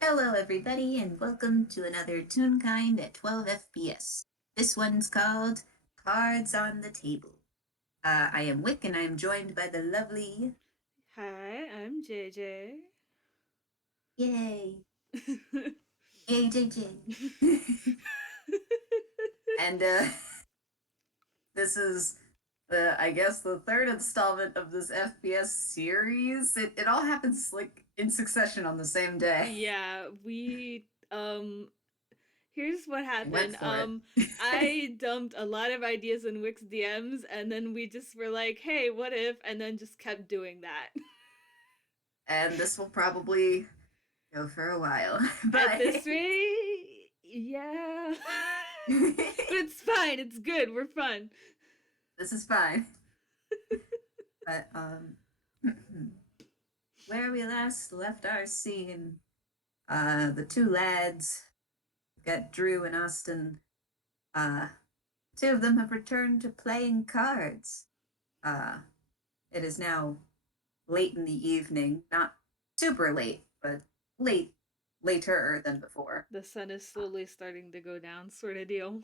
Hello, everybody, and welcome to another Toonkind at 12 FPS. This one's called Cards on the Table. I am Wick, and I am joined by the lovely. Hi, I'm JayJay. Yay! Yay, JayJay! and this is I guess, the third installment of this FPS series. It all happens like in succession on the same day. Yeah, here's what I went happened. for it. I dumped a lot of ideas in Wix DMs and then we just were like, "Hey, what if?" and then just kept doing that. And this will probably go for a while. At But this rate, yeah. But it's fine. It's good. We're fun. this is fine. But where we last left our scene, the two lads got Drew and Austin. Uh, two of them have returned to playing cards. Uh, it is now late in the evening, not super late, but late, later than before. The sun is Uh, slowly starting to go down, sort of deal.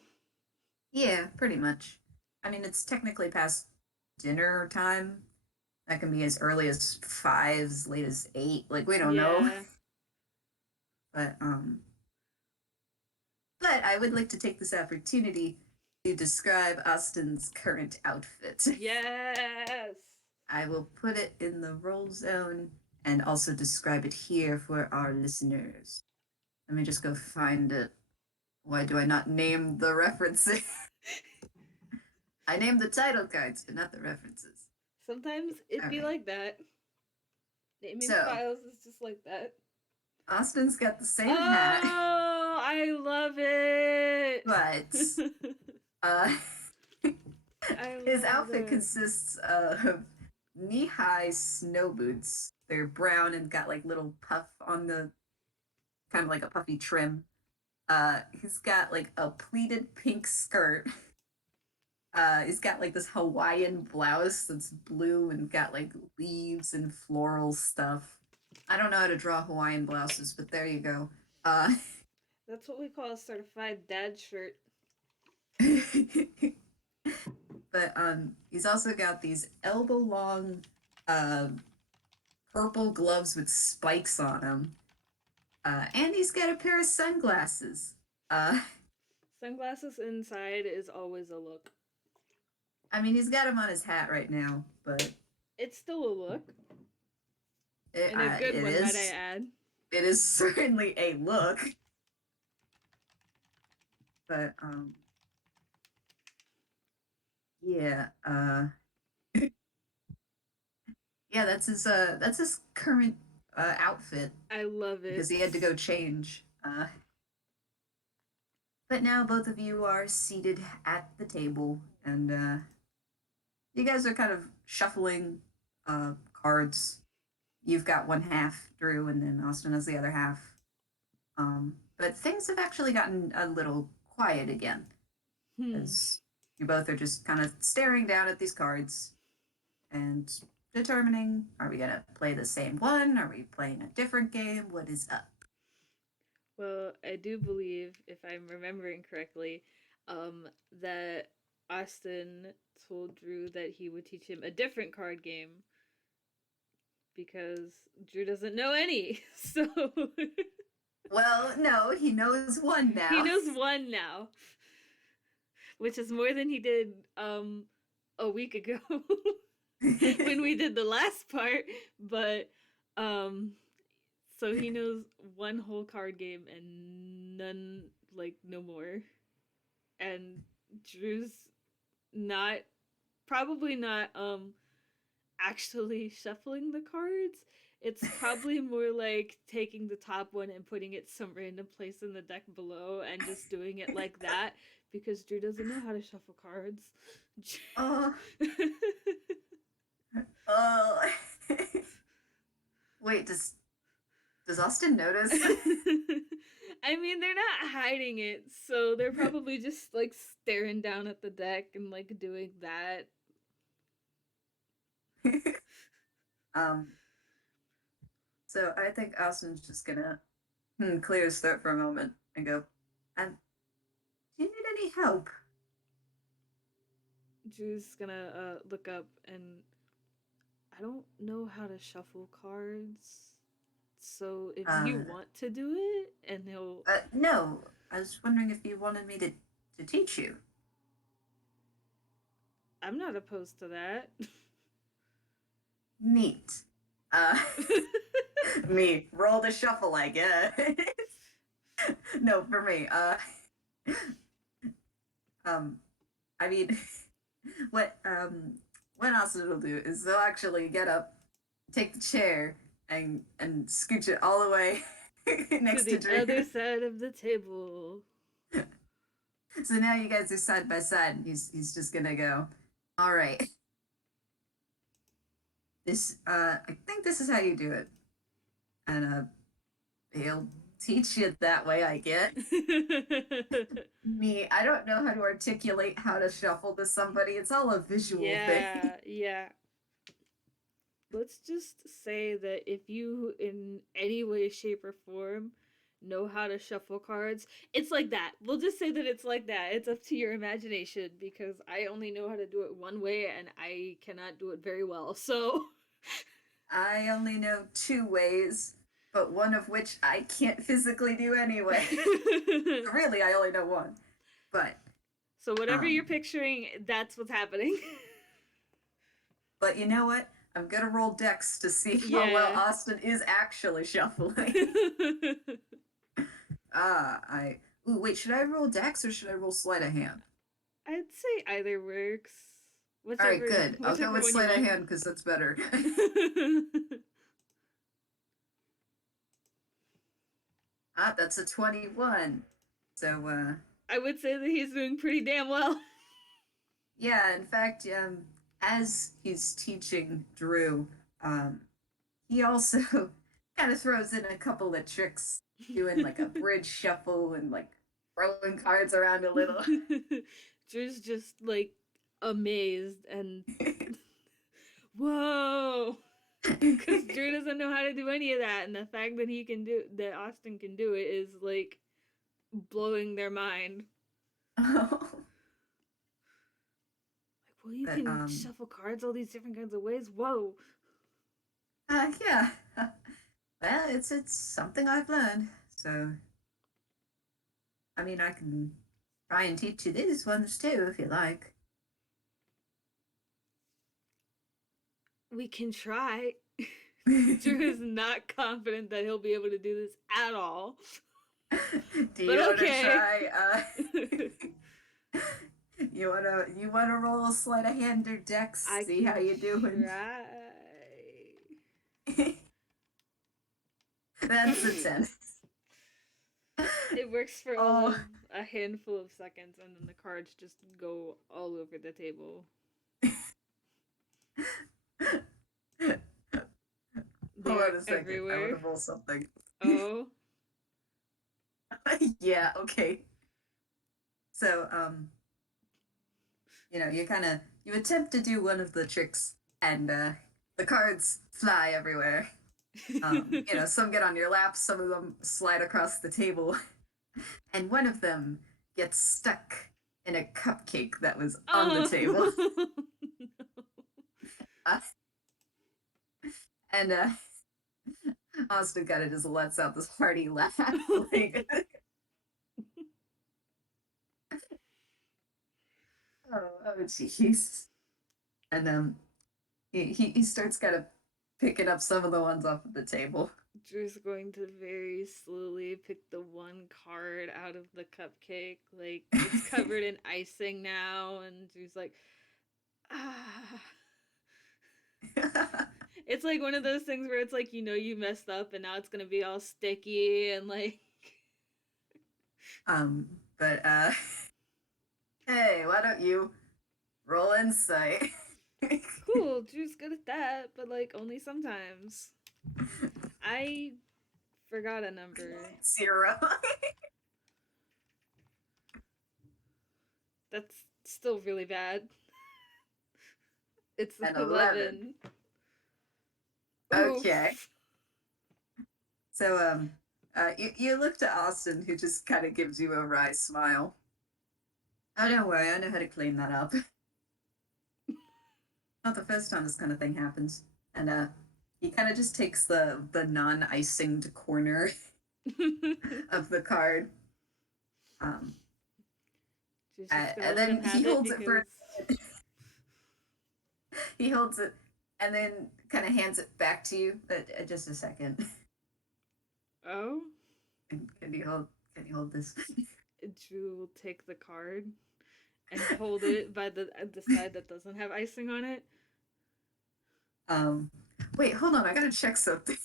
yeah, pretty much. I mean, it's technically past dinner time. That can be as early as 5, as late as 8. Like, we don't know. Yeah. But But I would like to take this opportunity to describe Austin's current outfit. Yes. I will put it in the roll zone and also describe it here for our listeners. Let me just go find it. Why do I not name the references? I named the title cards, but not the references. Sometimes it All be right. like that. Naming So, files is just like that. Austin's got the same hat, Oh, I love it. but uh, I his love outfit that. consists of knee-high snow boots. They're brown and got like little puff on the kind of like a puffy trim. He's got like a pleated pink skirt. He's got like this Hawaiian blouse that's blue and got like leaves and floral stuff. I don't know how to draw Hawaiian blouses, but there you go. That's what we call a certified dad shirt. but he's also got these elbow long uh, purple gloves with spikes on them. And he's got a pair of sunglasses. Uh, Sunglasses inside is always a look. I mean, he's got them on his hat right now, but It's still a look. And a it good one, might I is add. it is certainly a look. But yeah, yeah, that's his current outfit I love because it. he had to go change. But now both of you are seated at the table, and you guys are kind of shuffling cards. You've got one half, Drew, and then Austin has the other half. But things have actually gotten a little quiet again, Hmm. as you both are just kind of staring down at these cards and determining, are we going to play the same one? Are we playing a different game? What is up? Well, I do believe, if I'm remembering correctly, that Austin told Drew that he would teach him a different card game because Drew doesn't know any. So Well, no, he knows one he now. knows one now, which is more than he did a week ago when we did the last part, but um so he knows one whole card game and none, like, no more. And Drew's not, probably not actually shuffling the cards. It's probably more like taking the top one and putting it some random place in the deck below and just doing it like that because Drew doesn't know how to shuffle cards. Oh, oh. Wait, does Austin notice? I mean, they're not hiding it, so they're probably just like staring down at the deck and like doing that. um, so I think Austin's just gonna clear his throat for a moment and go, "And do you need any help?" Drew's gonna look up and I don't know how to shuffle cards. So if you Uh, want to do it, and he'll. no. I was wondering if you wanted me to teach you. I'm not opposed to that. Neat. Uh, me roll the shuffle, I guess. No, for me. Um, I mean, what Austin will do is they'll actually get up, take the chair, and scooch it all the way To next to the Drew. other side of the table. So now you guys are side by side, and he's just gonna go, all right. I think this is how you do it, and he'll teach you that way, I guess. Me, I don't know how to articulate how to shuffle to somebody. It's all a visual thing. Yeah, yeah. Let's just say that if you, in any way, shape, or form, know how to shuffle cards, it's like that. We'll just say that it's like that. It's up to your imagination because I only know how to do it one way and I cannot do it very well. So. I only know two ways, but one of which I can't physically do anyway. Really, I only know one. But So whatever um you're picturing, that's what's happening. but you know what? I'm gonna roll Dex to see how well Yeah. Austin is actually shuffling. I ooh, wait, should I roll Dex or should I roll sleight of hand? I'd say either works. All right, Whichever good. I'll go whichever with one you sleight of want. hand because that's better. That's a 21. So I would say that he's doing pretty damn well. yeah, in fact, as he's teaching Drew, um, he also kind of throws in a couple of tricks, doing like a bridge shuffle and like throwing cards around a little. Drew's just like amazed and whoa, because Drew doesn't know how to do any of that, and the fact that that Austin can do it is like blowing their mind. Oh, Like, well, you but can shuffle cards all these different kinds of ways. Whoa. yeah. Well, it's something I've learned. So I mean, I can try and teach you these ones too if you like. We can try. Drew is not confident that he'll be able to do this at all. Do But you want to okay. try? You wanna roll a sleight of hand or Dex? I See how can you doing. try. That's a 10. It works for all of Oh. a handful of seconds, and then the cards just go all over the table. Hold They're on a second. I want everywhere. to roll something. Oh. Yeah. Okay. So you attempt to do one of the tricks, and the cards fly everywhere. Some get on your lap, some of them slide across the table, and one of them gets stuck in a cupcake that was on the table. Oh. Uh, and Austin kind of just lets out this hearty laugh. Like, oh, jeez. And he starts kind of picking up some of the ones off of the table. Drew's going to very slowly pick the one card out of the cupcake. Like, it's covered in icing now, and Drew's like, ah. It's like one of those things where it's like, you messed up, and now it's gonna be all sticky, and like. But hey, why don't you roll insight? Cool, Drew's good at that, but like, only sometimes. I forgot a number. 0. That's still really bad. It's And 11. 11. Okay. Oof. So You look to Austin, who just kind of gives you a wry smile. Oh, don't worry, I know how to clean that up. Not the first time this kind of thing happens. And he kind of just takes the non-icinged corner of the card. Um, She's just gonna and let him then he have it holds it for because he holds it and then kind of hands it back to you. Just a second. oh, Can you hold this? Drew will take the card and hold it by the side that doesn't have icing on it. Um, wait, hold on. I gotta check something.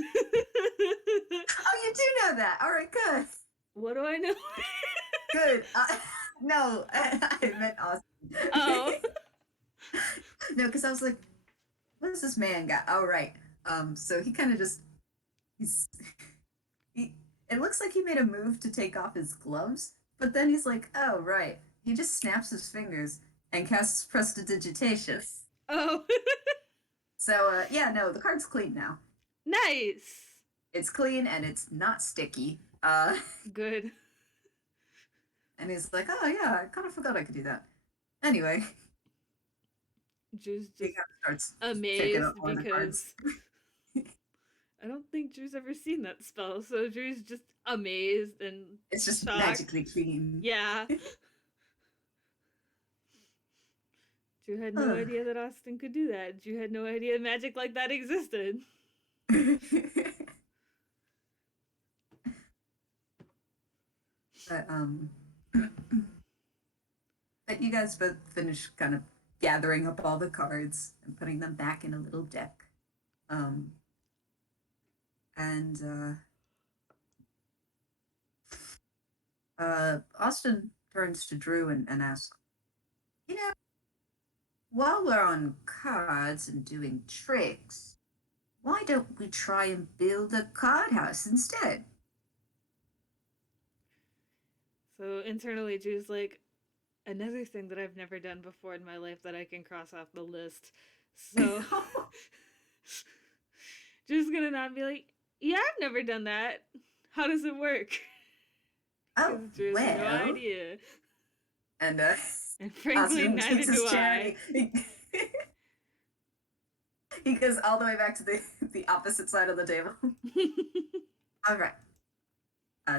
Oh, you do know that. All right, good. What do I know? Good. No, I meant Austin. Oh. No, because I was like, what does this man got? Oh, right. So he kind of just he's he. It looks like he made a move to take off his gloves, but then he's like, oh, right. He just snaps his fingers and casts prestidigitation. Oh. So yeah, no, the card's clean now. Nice. It's clean and it's not sticky. Good. And he's like, oh yeah, I kind of forgot I could do that. Anyway, Drew's he just kind of starts picking up amazed one of the cards. because I don't think Drew's ever seen that spell, so Drew's just amazed and It's just shocked. magically clean. Yeah. Drew had no idea that Austin could do that. Drew had no idea magic like that existed. But but you guys both finish kind of gathering up all the cards and putting them back in a little deck. And Austin turns to Drew and asks, you know, while we're on cards and doing tricks, why don't we try and build a card house instead? So internally, Drew's like, another thing that I've never done before in my life that I can cross off the list. So Drew's gonna not be like, yeah, I've never done that. How does it work? Oh, Drew's well. no idea. And frankly, Austin neither takes his do chair. I. He goes all the way back to the opposite side of the table. All right.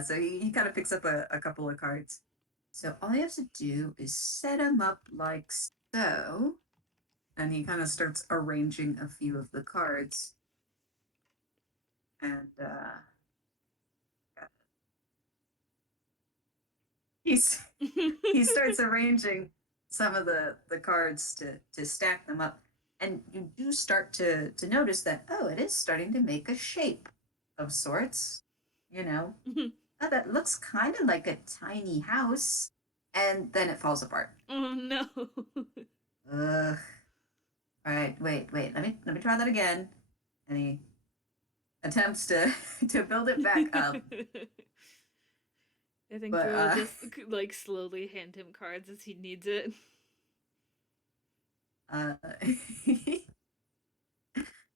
So he kind of picks up a couple of cards. So all you have to do is set them up like so. And he kind of starts arranging a few of the cards. And he starts arranging some of the cards to stack them up. And you do start to notice that, oh, it is starting to make a shape of sorts. You know, oh, that looks kind of like a tiny house. And then it falls apart. Oh no. Ugh. All right, wait. Let me try that again. And he attempts to build it back up. I think But Drew will just like slowly hand him cards as he needs it. uh,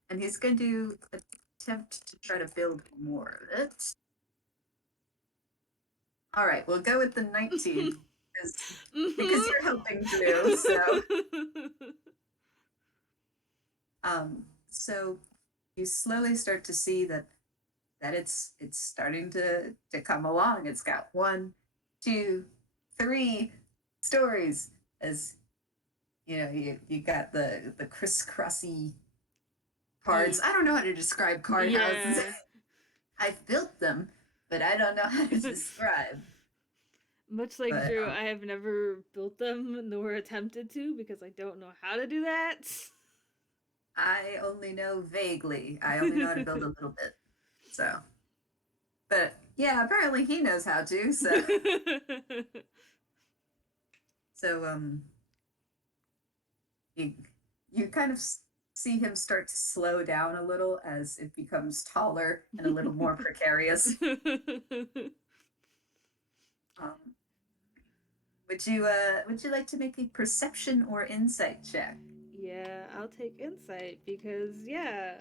and he's going to attempt to try to build more of it. All right, we'll go with the 19 because you're helping Drew. So you slowly start to see that it's starting to come along. It's got 1, 2, 3 stories. As you know, you got the crisscrossy cards. I don't know how to describe card houses. I've built them, but I don't know how to describe. Much like Drew, I have never built them nor attempted to because I don't know how to do that. I only know vaguely. I only know how to build a little bit. So, but yeah, apparently he knows how to. So you kind of see him start to slow down a little as it becomes taller and a little more precarious. Would you like to make a perception or insight check? Yeah, I'll take insight because yeah.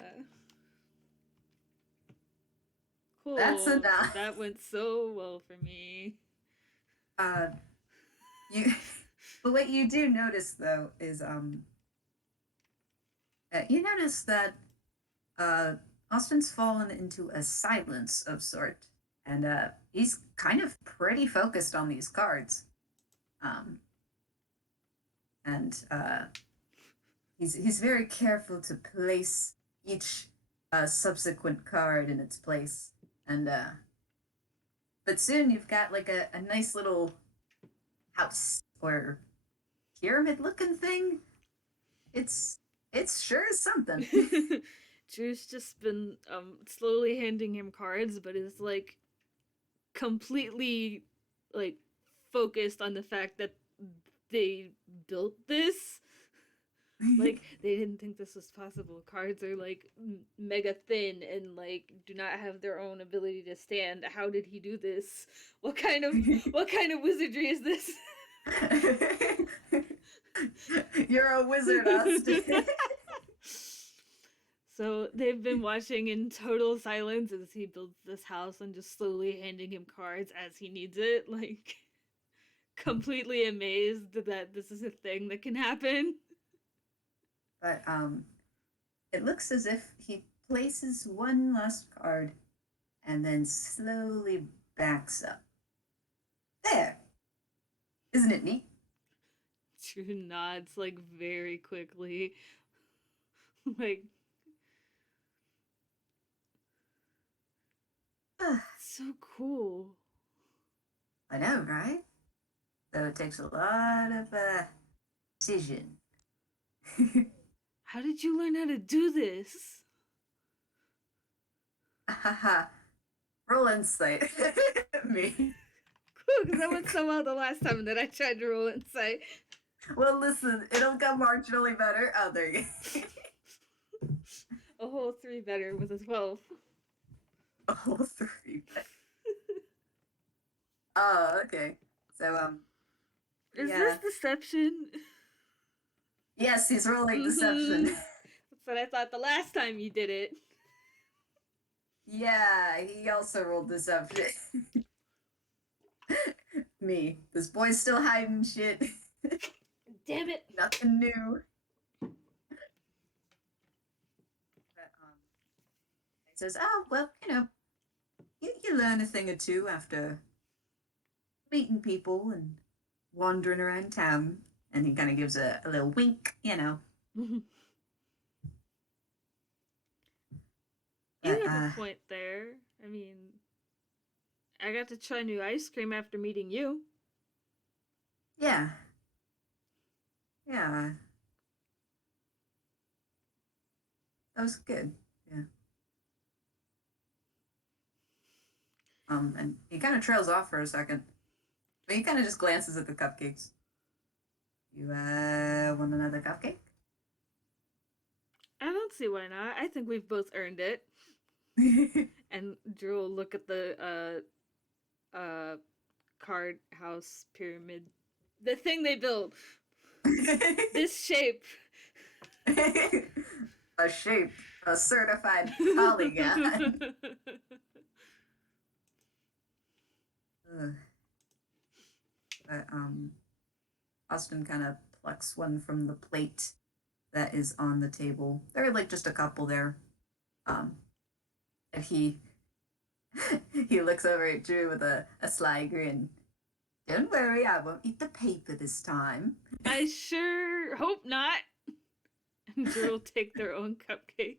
That's Oh, enough. that went so well for me. Uh, you. But what you do notice though is you notice that uh, Austin's fallen into a silence of sort, and he's kind of pretty focused on these cards. Um, and he's very careful to place each subsequent card in its place. And but soon you've got like a nice little house or pyramid looking thing. It's it's sure is something. Drew's just been slowly handing him cards, but is like completely like focused on the fact that they built this. Like they didn't think this was possible. Cards are like mega thin and like do not have their own ability to stand. How did he do this? What kind of wizardry is this? You're a wizard, Austin. So they've been watching in total silence as he builds this house and just slowly handing him cards as he needs it, like completely amazed that this is a thing that can happen. But it looks as if he places one last card and then slowly backs up. There. Isn't it neat? Drew nods like very quickly. Like so cool. I know, right? So it takes a lot of precision. How did you learn how to do this? Haha. Roll insight. Me. Cool, because that went so well the last time that I tried to roll insight. Well, listen, it'll come marginally better. Oh, there you go. A whole 3 better with a 12. A whole 3 better. Oh, okay. So, Is yeah. this deception? Yes, he's rolling deception. That's what I thought the last time you did it. Yeah, he also rolled deception. Me. This boy's still hiding shit. Damn it. Nothing new. But, he says, oh, well, you learn a thing or two after meeting people and wandering around town. And he kind of gives a little wink, You But, have a point there. I mean, I got to try new ice cream after meeting you. yeah. Yeah. That was good. Yeah. And he kind of trails off for a second. But he kind of just glances at the cupcakes. You, want another cupcake? I don't see why not. I think we've both earned it. And Drew will look at the card house pyramid. The thing they built. This shape. A shape, a certified polygon. But Austin kind of plucks one from the plate that is on the table. There are like just a couple there. And he he looks over at Drew with a sly grin. Don't worry, I won't eat the paper this time. I sure hope not. And Drew will take their own cupcake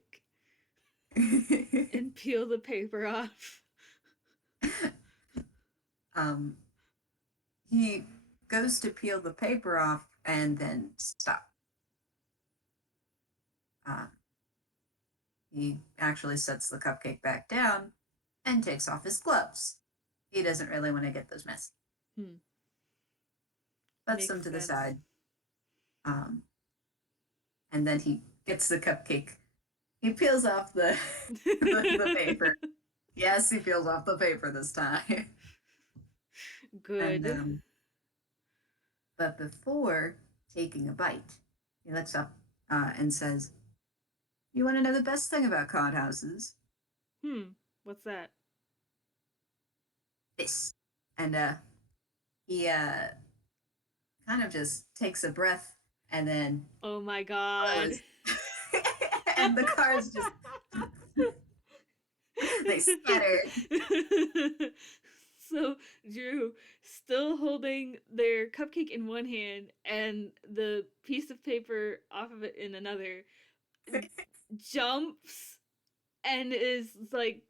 and peel the paper off. He goes to peel the paper off and then stop. He actually sets the cupcake back down and takes off his gloves. He doesn't really want to get those messy. Puts them to the side. And then he gets the cupcake. He peels off the paper. Yes, he peels off the paper this time. Good. And, but before taking a bite, he looks up and says, you want to know the best thing about card houses? What's that? this. And he kind of just takes a breath and then Oh my god. goes. And the cars just they scatter. So Drew, still holding their cupcake in one hand and the piece of paper off of it in another, jumps and is like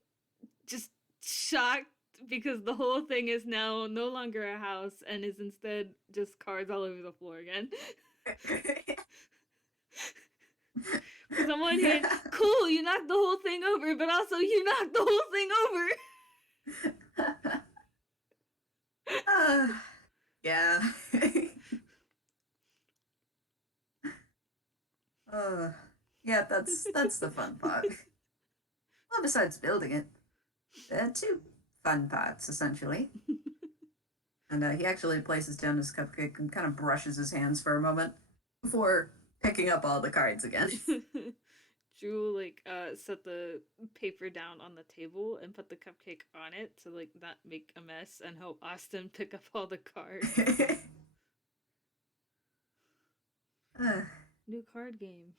just shocked because the whole thing is now no longer a house and is instead just cards all over the floor again. Because on one hand, cool, you knocked the whole thing over, but also you knocked the whole thing over. Yeah. uh, yeah, that's the fun part. Well, besides building it, there are two fun parts essentially. And he actually places down his cupcake and kind of brushes his hands for a moment before picking up all the cards again. Drew like set the paper down on the table and put the cupcake on it to like not make a mess and help Austin pick up all the cards. New card game.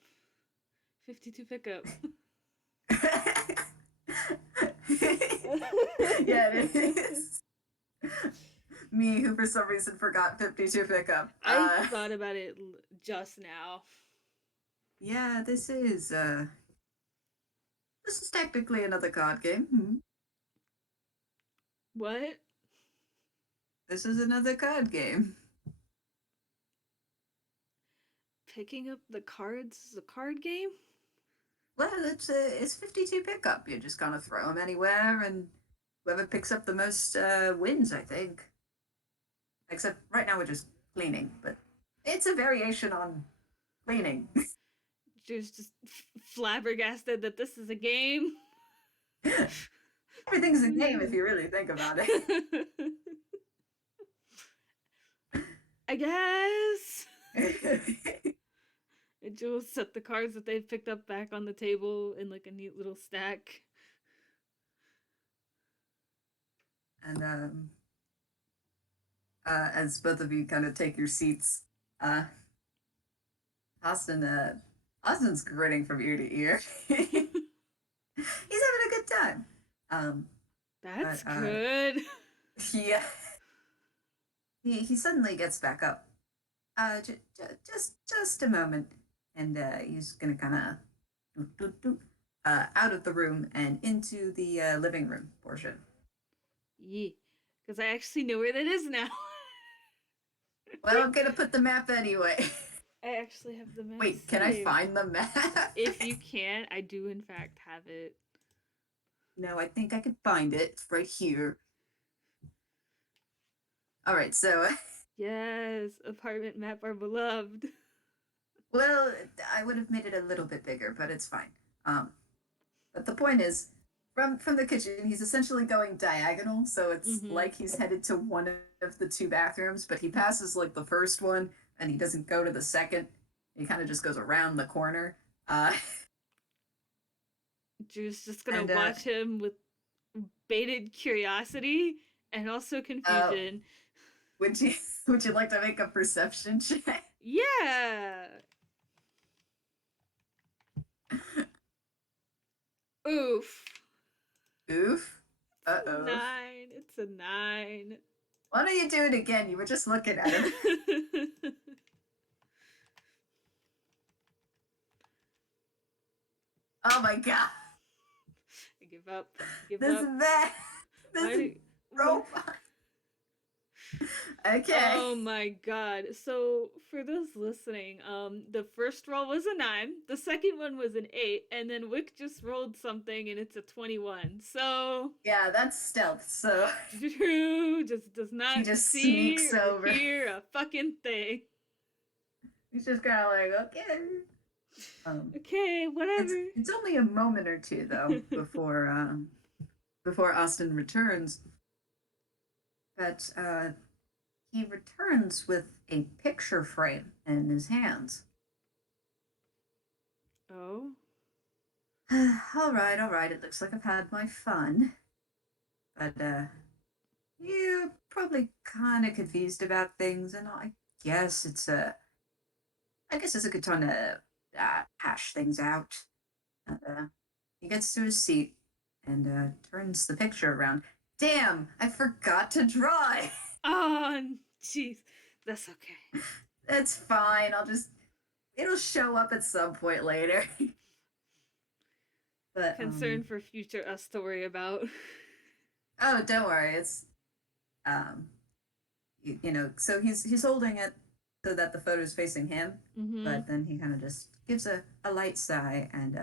52 pickup. Yeah, it is. Me, who for some reason forgot 52 pickup. I thought about it just now. Yeah, this is technically another card game. What? This is another card game. Picking up the cards is a card game? Well, it's 52 pickup. You just kind of throw them anywhere, and whoever picks up the most wins, I think. Except right now we're just cleaning, but it's a variation on cleaning. Drew's just flabbergasted that this is a game. Everything's a game if you really think about it. I guess. And Jules set the cards that they've picked up back on the table in like a neat little stack. And as both of you kind of take your seats, Austin's grinning from ear to ear. He's having a good time. That's good. Yeah. He suddenly gets back up. Just a moment, and he's gonna kind of out of the room and into the living room portion. Yeah, because I actually know where that is now. Well, I'm gonna put the map anyway. I actually have the map. Wait, can I find the map? If you can, I do in fact have it. No, I think I can find it. It's right here. All right, so. Yes, apartment map are beloved. Well, I would have made it a little bit bigger, but it's fine. But the point is, from the kitchen, he's essentially going diagonal, so it's like he's headed to one of the two bathrooms, but he passes like the first one, and he doesn't go to the second. He kind of just goes around the corner. Drew's just gonna watch him with bated curiosity and also confusion. Would you like to make a perception check? Yeah. Oof. Oof. Uh-oh. 9. It's a 9. Why don't you do it again? You were just looking at him. Oh my god. I give up. Give this up. Is bad. This is robot. Okay. Oh my god. So for those listening, the first roll was a 9, the second one was an 8, and then Wick just rolled something and it's a 21. So yeah, that's stealth. So Drew just does not he just see sneaks or over. hear a fucking thing. He's just kind of like, okay. Okay, whatever. It's only a moment or two though before Austin returns. But he returns with a picture frame in his hands. Oh. All right. It looks like I've had my fun. But you're probably kind of confused about things, and guess it's a, I guess it's a good time to hash things out. And, he gets to his seat and turns the picture around. Damn, I forgot to draw it. Oh, jeez. That's okay. That's fine. It'll show up at some point later. but Concern for future us to worry about. oh, don't worry. It's um, so he's holding it so that the photo's facing him, Mm-hmm. but then he kind of just gives a light sigh and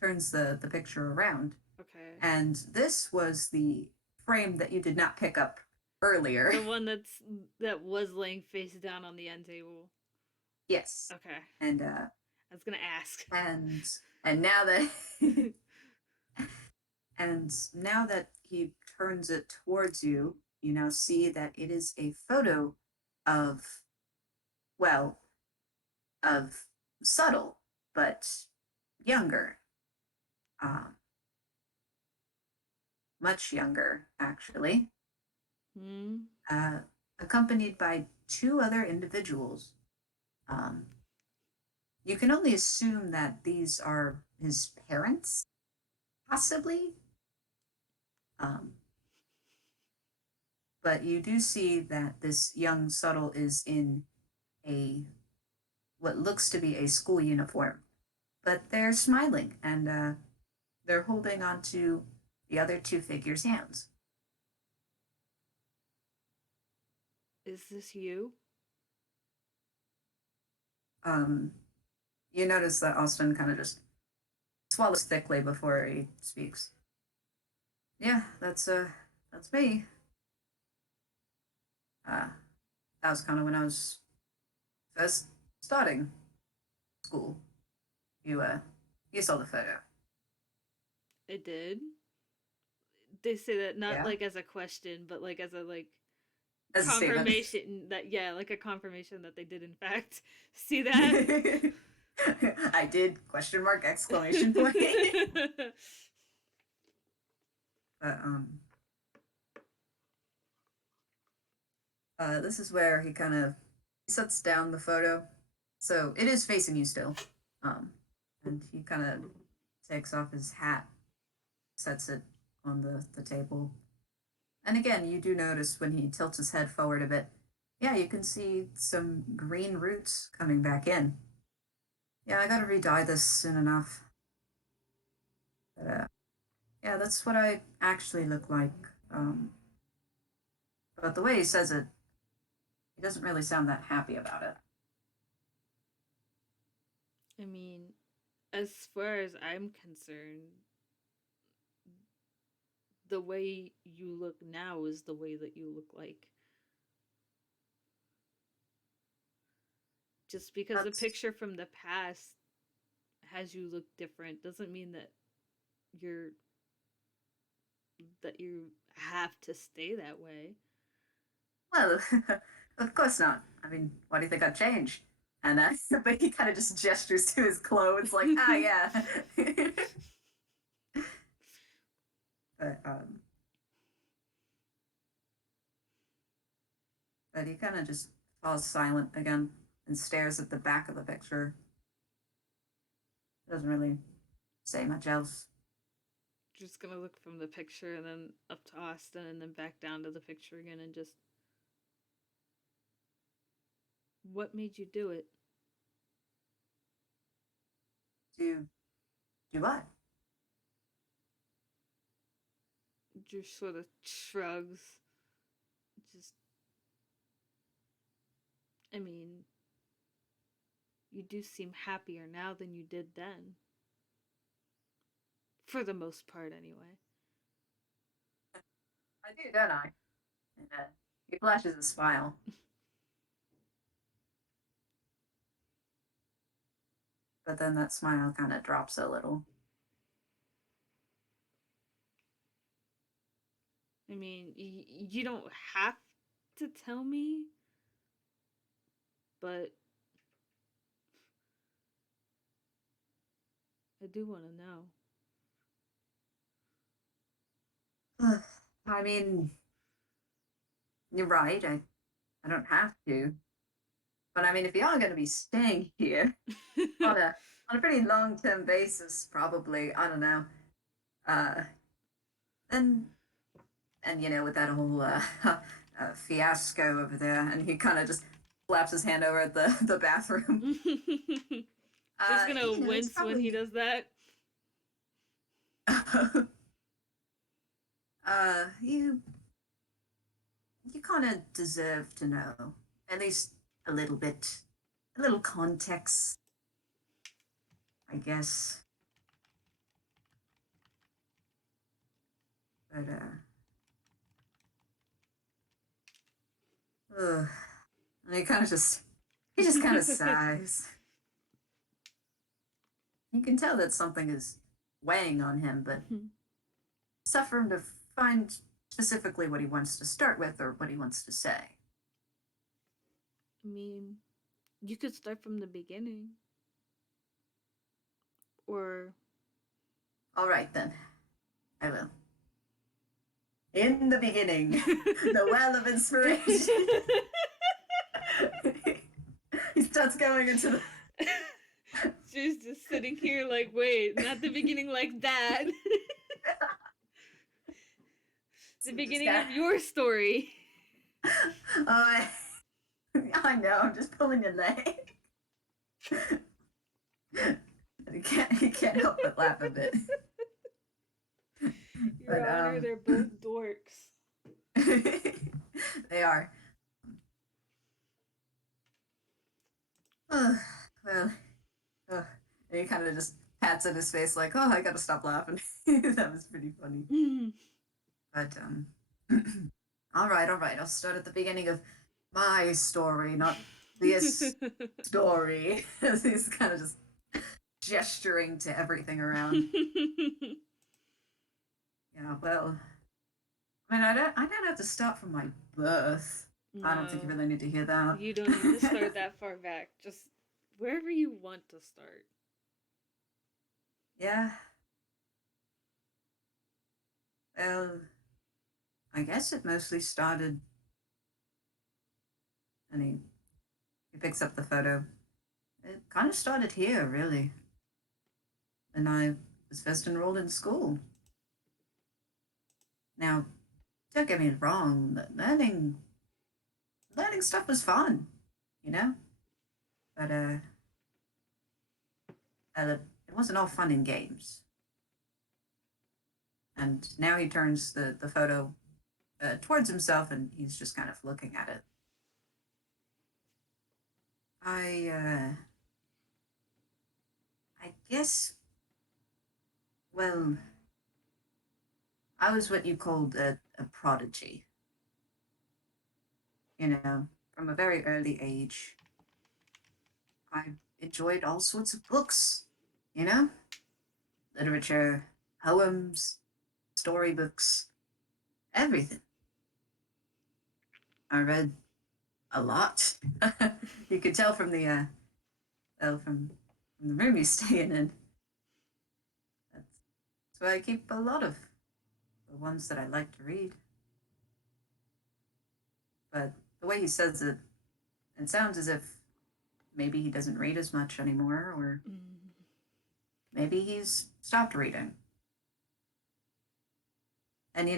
turns the picture around. Okay. And this was the frame that you did not pick up earlier. The one that was laying face down on the end table. Yes. Okay. And I was gonna ask. and now that and now that he turns it towards you, you now see that it is a photo of, well, of subtle but younger, um, much younger actually, Hmm. uh, accompanied by two other individuals. Um, you can only assume that these are his parents, possibly. Um, but you do see that this young subtle is in a what looks to be a school uniform, but they're smiling and they're holding on to the other two figures' hands. Is this you? Um, you notice that Austin kind of just swallows thickly before he speaks. Yeah, that's me. Uh, that was kind of when I was first starting school. You you saw the photo. It did. They say that not Yeah, like as a question, but like as a as a statement. confirmation that, yeah, like a confirmation that they did in fact see that. I did question mark exclamation point. but this is where he kind of sets down the photo. So it is facing you still. Um, and he kind of takes off his hat, sets it on the table. And again, you do notice when he tilts his head forward a bit, yeah, you can see some green roots coming back in. Yeah, I gotta re-dye this soon enough. But yeah, that's what I actually look like. Um, but the way he says it, he doesn't really sound that happy about it. I mean, as far as I'm concerned, the way you look now is the way that you look like. Just because a That's picture from the past has you look different doesn't mean you're that you have to stay that way. well, of course not. I mean, why do you think I'd change? And but he kind of just gestures to his clothes, like, ah, yeah. but but he kind of just falls silent again and stares at the back of the picture. Doesn't really say much else. Just gonna look from the picture and then up to Austin and then back down to the picture again and just, what made you do it? Do do what? Just sort of shrugs. Just, I mean, you do seem happier now than you did then. For the most part, anyway. I do, don't I? And he flashes a smile. But then that smile kind of drops a little. I mean, you don't have to tell me, but I do want to know. I mean, you're right. I don't have to. But I mean, if you are going to be staying here on a pretty long term basis, probably, I don't know. Uh, then and with that whole fiasco over there, and he kind of just flaps his hand over at the bathroom. Just gonna It's wince when he probably does that. you kind of deserve to know at least a little bit, a little context, I guess. But ugh. And he just kind of sighs. You can tell that something is weighing on him, but suffer him to find specifically what he wants to start with or what he wants to say. I mean, you could start from the beginning. Or. All right, then. I will. In the beginning, the well of inspiration. He starts going into the. She's just sitting here like, wait, not the beginning like that. The beginning of your story. Oh, I know. I'm just pulling your leg. He can't help but laugh a bit. Your Honor, they're both dorks. They are. Well, and he kind of just pats at his face like, "Oh, I gotta stop laughing." That was pretty funny. But all right. I'll start at the beginning of my story, not this story. He's kind of just gesturing to everything around. Yeah, well, I mean, I don't have to start from my birth. No, I don't think you really need to hear that. You don't need to start that far back. Just wherever you want to start. Yeah. Well, I guess it mostly started. And he picks up the photo. It kind of started here, really. And I was first enrolled in school. Now, don't get me wrong, learning stuff was fun, you know? But it wasn't all fun and games. And now he turns the photo towards himself and he's just kind of looking at it. I guess, well, I was what you called a prodigy. From a very early age, I enjoyed all sorts of books, you know? Literature, poems, storybooks, everything. I read a lot. You could tell from from the room you're staying in. That's why I keep a lot of the ones that I like to read. But the way he says it, it sounds as if maybe he doesn't read as much anymore, or maybe he's stopped reading. And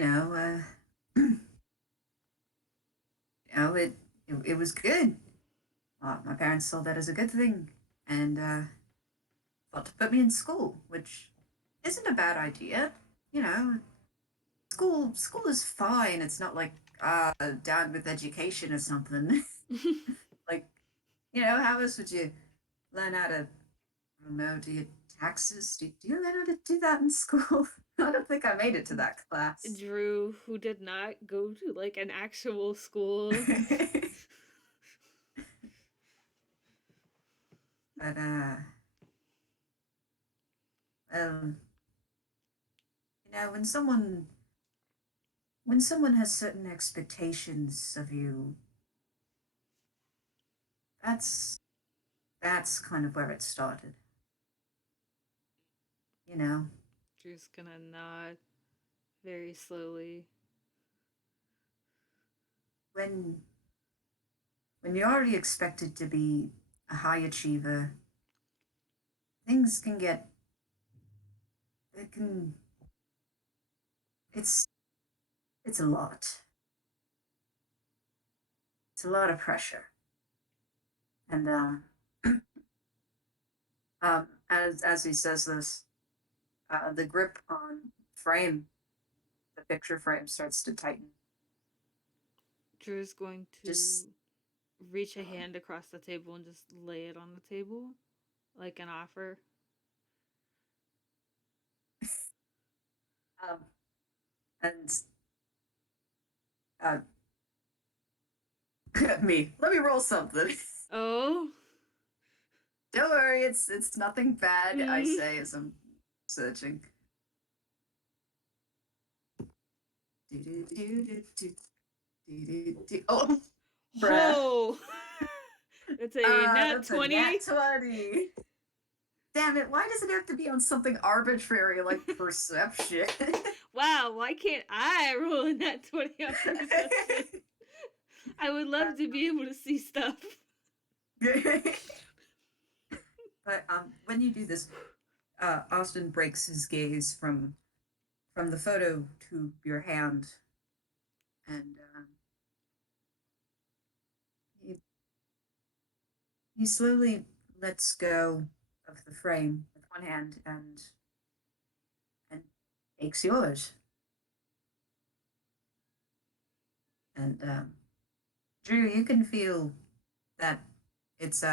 it was good. My parents saw that as a good thing, and thought to put me in school, which isn't a bad idea. You know, school is fine. It's not like down with education or something. Like, how else would you learn how to, I don't know, do your taxes? Do you learn how to do that in school? I don't think I made it to that class. Drew, who did not go to like an actual school. But when someone has certain expectations of you, that's kind of where it started. You know. Drew's gonna nod very slowly. when you're already expected to be a high achiever, things can get it can it's it's a lot. It's a lot of pressure. And as he says this, the grip on frame, the picture frame starts to tighten. Drew's going to Just reach a hand across the table and just lay it on the table like an offer. um, and uh, me. Let me roll something. Oh. Don't worry, it's nothing bad. I Mm. say as I'm searching. Oh, bruh. Oh. That's a nat That's a nat 20. 20. Damn it! Why does it have to be on something arbitrary like perception? Wow, why can't I roll a nat 20 on perception? I would love to be able to see stuff. But when you do this, Austin breaks his gaze from the photo to your hand, and he he slowly lets go of the frame with one hand and takes yours. And Drew, you can feel that it's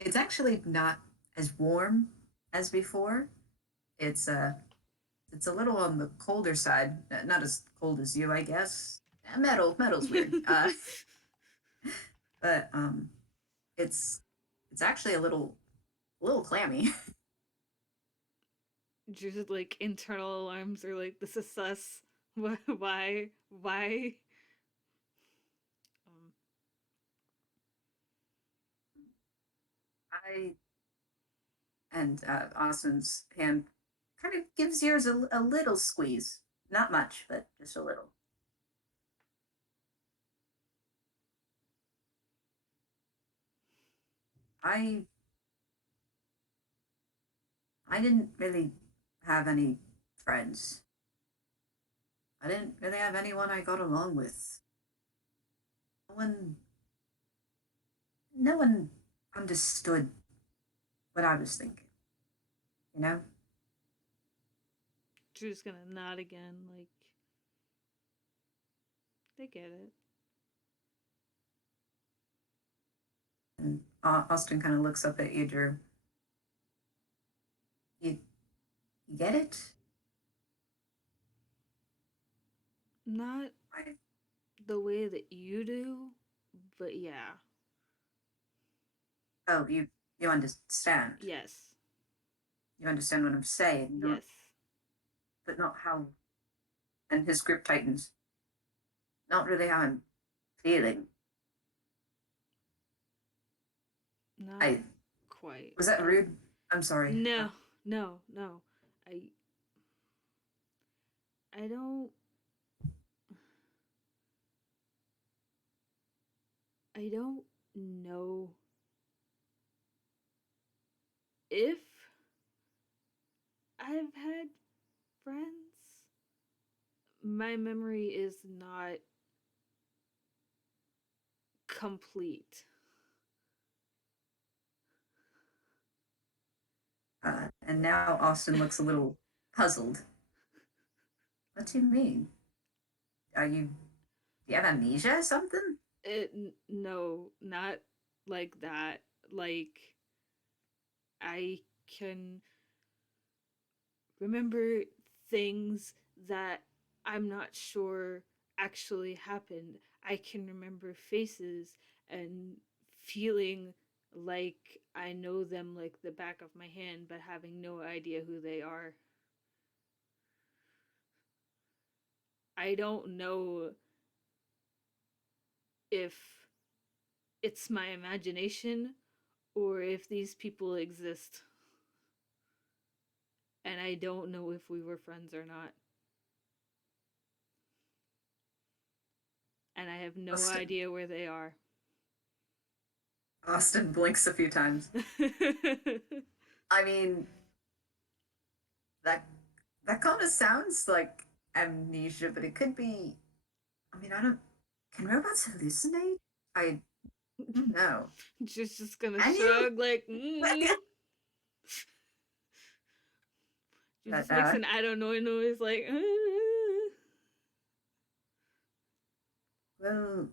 it's actually not as warm as before. It's it's a little on the colder side, not as cold as you, I guess. Metal's weird. But it's it's actually a little clammy. Just like internal alarms are like, this is sus. Why? Why? Um, I and Austin's hand kind of gives yours a little squeeze, not much, but just a little. I I didn't really have any friends. I didn't really have anyone I got along with. No one no one understood what I was thinking, you know? Drew's gonna nod again, like, they get it. And Austin kind of looks up at you, Drew. You, you get it? Not I, the way that you do, but yeah. oh, you understand. Yes. You understand what I'm saying, not, Yes. but not how. And his grip tightens. Not really how I'm feeling. Not I quite. was that rude? I'm sorry. No, no, no. I I don't I don't know if I've had friends. My memory is not complete. And now Austin looks a little puzzled. What do you mean? Are you? Do you have amnesia or something? No, not like that. Like I can remember things that I'm not sure actually happened. I can remember faces and feeling like I know them like the back of my hand, but having no idea who they are. I don't know if it's my imagination or if these people exist. And I don't know if we were friends or not. And I have no Austin. idea where they are. Austin blinks a few times. I mean, that that kind of sounds like amnesia, but it could be. I mean, I don't. Can robots hallucinate? I don't know. just gonna Can you? shrug like, She But, just makes an I don't know noise like. well,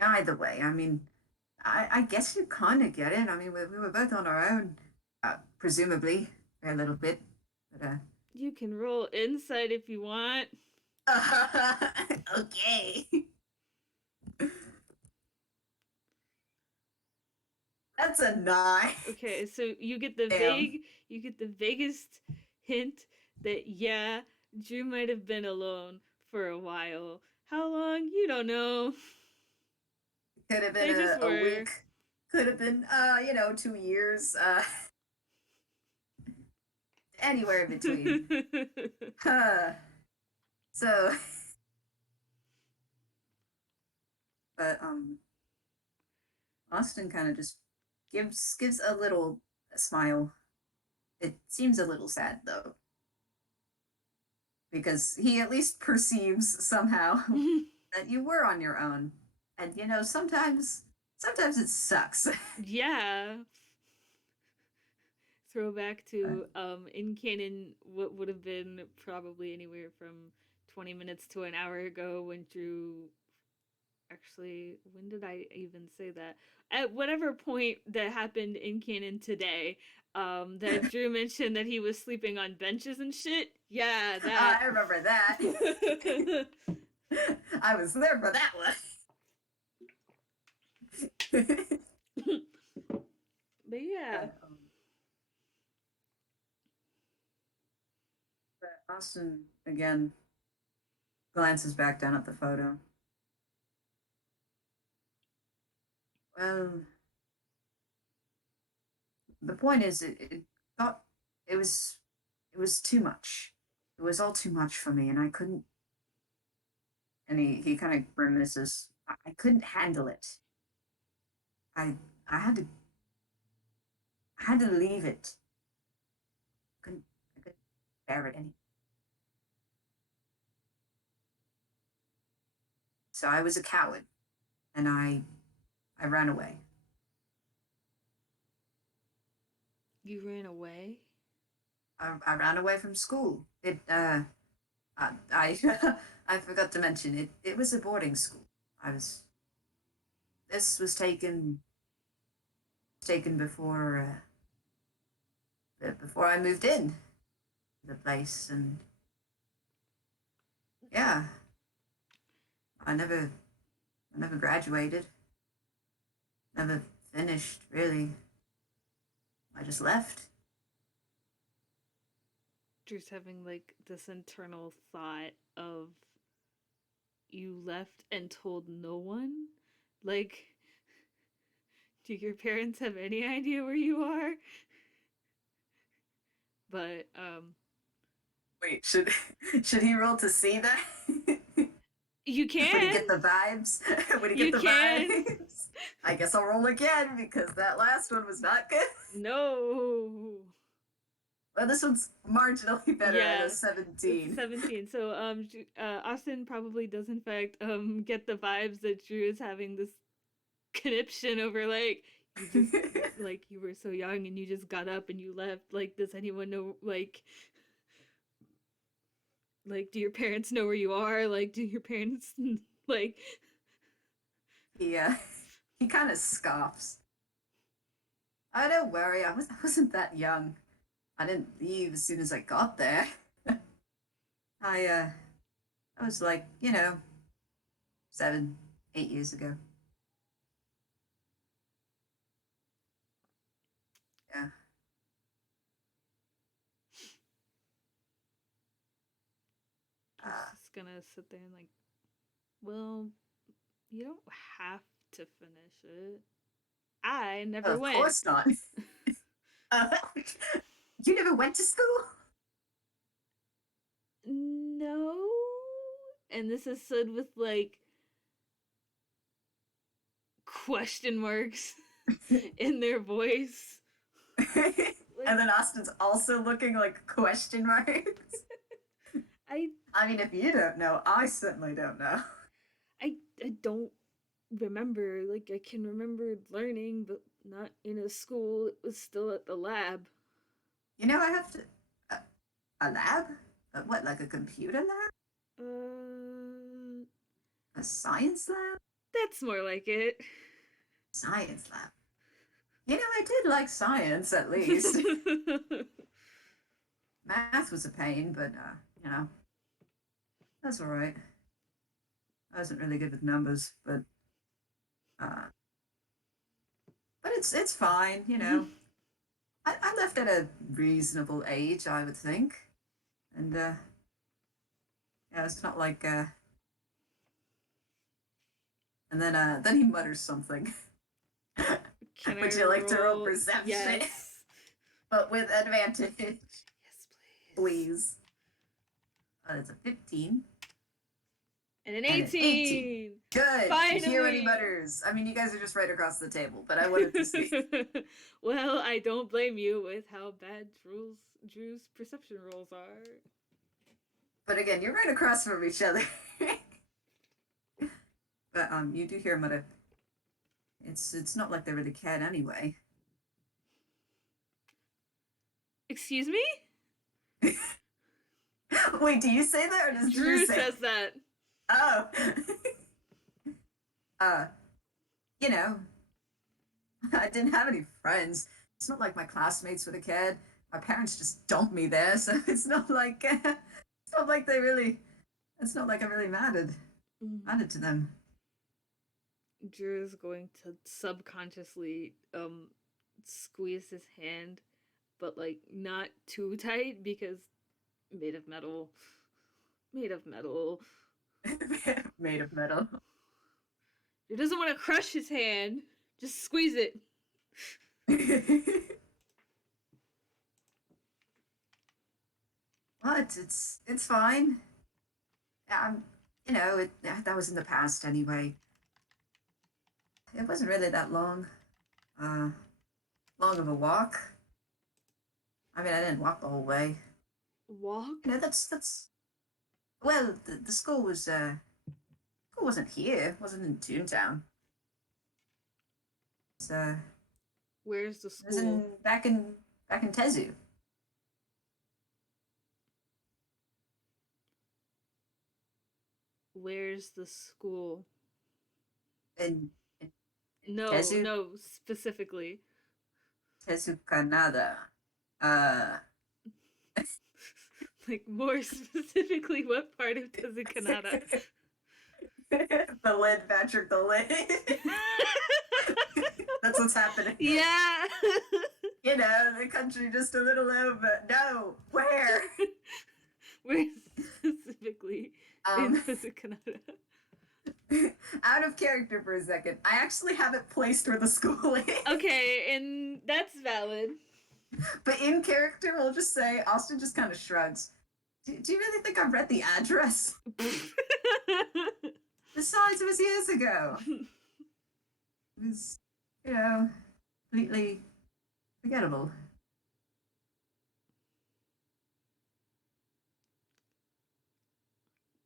either way, I mean, I guess you kind of get it. I mean, we were both on our own, presumably, for a little bit. But, You can roll insight if you want. okay. That's a nine. Okay, so Damn. you get the vaguest hint that yeah, Drew might have been alone for a while. How long? You don't know. Could have been They just a were. week. Could have been, 2 years. Anywhere in between. So, but Austin kind of just gives a little smile. It seems a little sad though, because he at least perceives somehow that you were on your own, and sometimes it sucks. Yeah. Throwback to in canon what would have been probably anywhere from 20 minutes to an hour ago when Drew actually, when did I even say that? At whatever point that happened in canon today, that Drew mentioned that he was sleeping on benches and shit. Yeah, that. I remember that. I was there for that one. But yeah. um, but Austin again glances back down at the photo. Well, the point is, it got it was it was too much. It was all too much for me, and I couldn't. And he kind of grimaces. I couldn't handle it. I I had to leave it. Couldn't I couldn't bear it anymore. So I was a coward, and I ran away. You ran away? I ran away from school. I I forgot to mention it. It was a boarding school. I was this was taken before I moved in to the place, and yeah, I never graduated, never finished really. I just left. Drew's having like this internal thought of you left and told no one? Like, do your parents have any idea where you are? But Wait, should he roll to see that? you Would he can. get the vibes? Would he get You the can. vibes? I guess I'll roll again because that last one was not good. No. Well, this one's marginally better at Yeah. a It's a 17. 17. So Austin probably does in fact get the vibes that Drew is having this conniption over like you just like you were so young and you just got up and you left. Like, does anyone know like do your parents know where you are? Like, do your parents like Yeah, he kind of scoffs. I don't worry, I wasn't that young. I didn't leave as soon as I got there. I was like, 7, 8 years ago. Yeah. Drew's Uh, just gonna sit there and like, well, you don't have to finish it. I never of went. course not. Uh, you never went to school? No. and this is said with like question marks in their voice. And then Austin's also looking like question marks. I I mean, if you don't know, I certainly don't know. I don't remember. Like I can remember learning, but not in a school. It was still at the lab. You know, I have to. Uh, a lab? What, like a computer lab? Uh, A science lab? that's more like it. Science lab. You know, I did like science at least. Math was a pain, but, you know, that's all right. I wasn't really good with numbers, uh, but it's fine, you know. I left at a reasonable age, I would think, and yeah, it's not like. And then he mutters something. Can Would I you like to roll roll? perception? Yes. But with advantage, Yes, please. please. It's a 15. And an And an 18. Good. Finally. Did you hear any mutters? I mean, you guys are just right across the table, but I wanted to see. Well, I don't blame you with how bad Drew's perception rolls are. But again, you're right across from each other. But you do hear mutter. It's not like they're really cared anyway. Excuse me? Wait, do you say that or does Drew say says that? Oh. You know, I didn't have any friends. It's not like my classmates were a kid. My parents just dumped me there, so it's not like they really. It's not like I really mattered to them. Drew is going to subconsciously squeeze his hand, but like not too tight because made of metal. Made of metal. Made of metal. He doesn't want to crush his hand. Just squeeze it. What? It's fine. You know, that was in the past anyway. It wasn't really that long. Long of a walk. I mean, I didn't walk the whole way. Walk? You know, that's. Well, the school wasn't here. It wasn't in Toontown. It's Where's the It was back in Tezu. Where's the school? In No, Tezu? no, specifically. Tezu Kanada. Like more specifically, what part of Tezu Kanada? The lid, Patrick, the lid. That's what's happening. Yeah. You know, the country just a little over. No, where? Where specifically in Tezu Kanada? Out of character for a second. I actually have it placed where the school is. Okay, and that's valid. But in character, we'll just say Austin just kind of shrugs. Do you really think I've read the address? Besides, it was years ago. It was, you know, completely forgettable.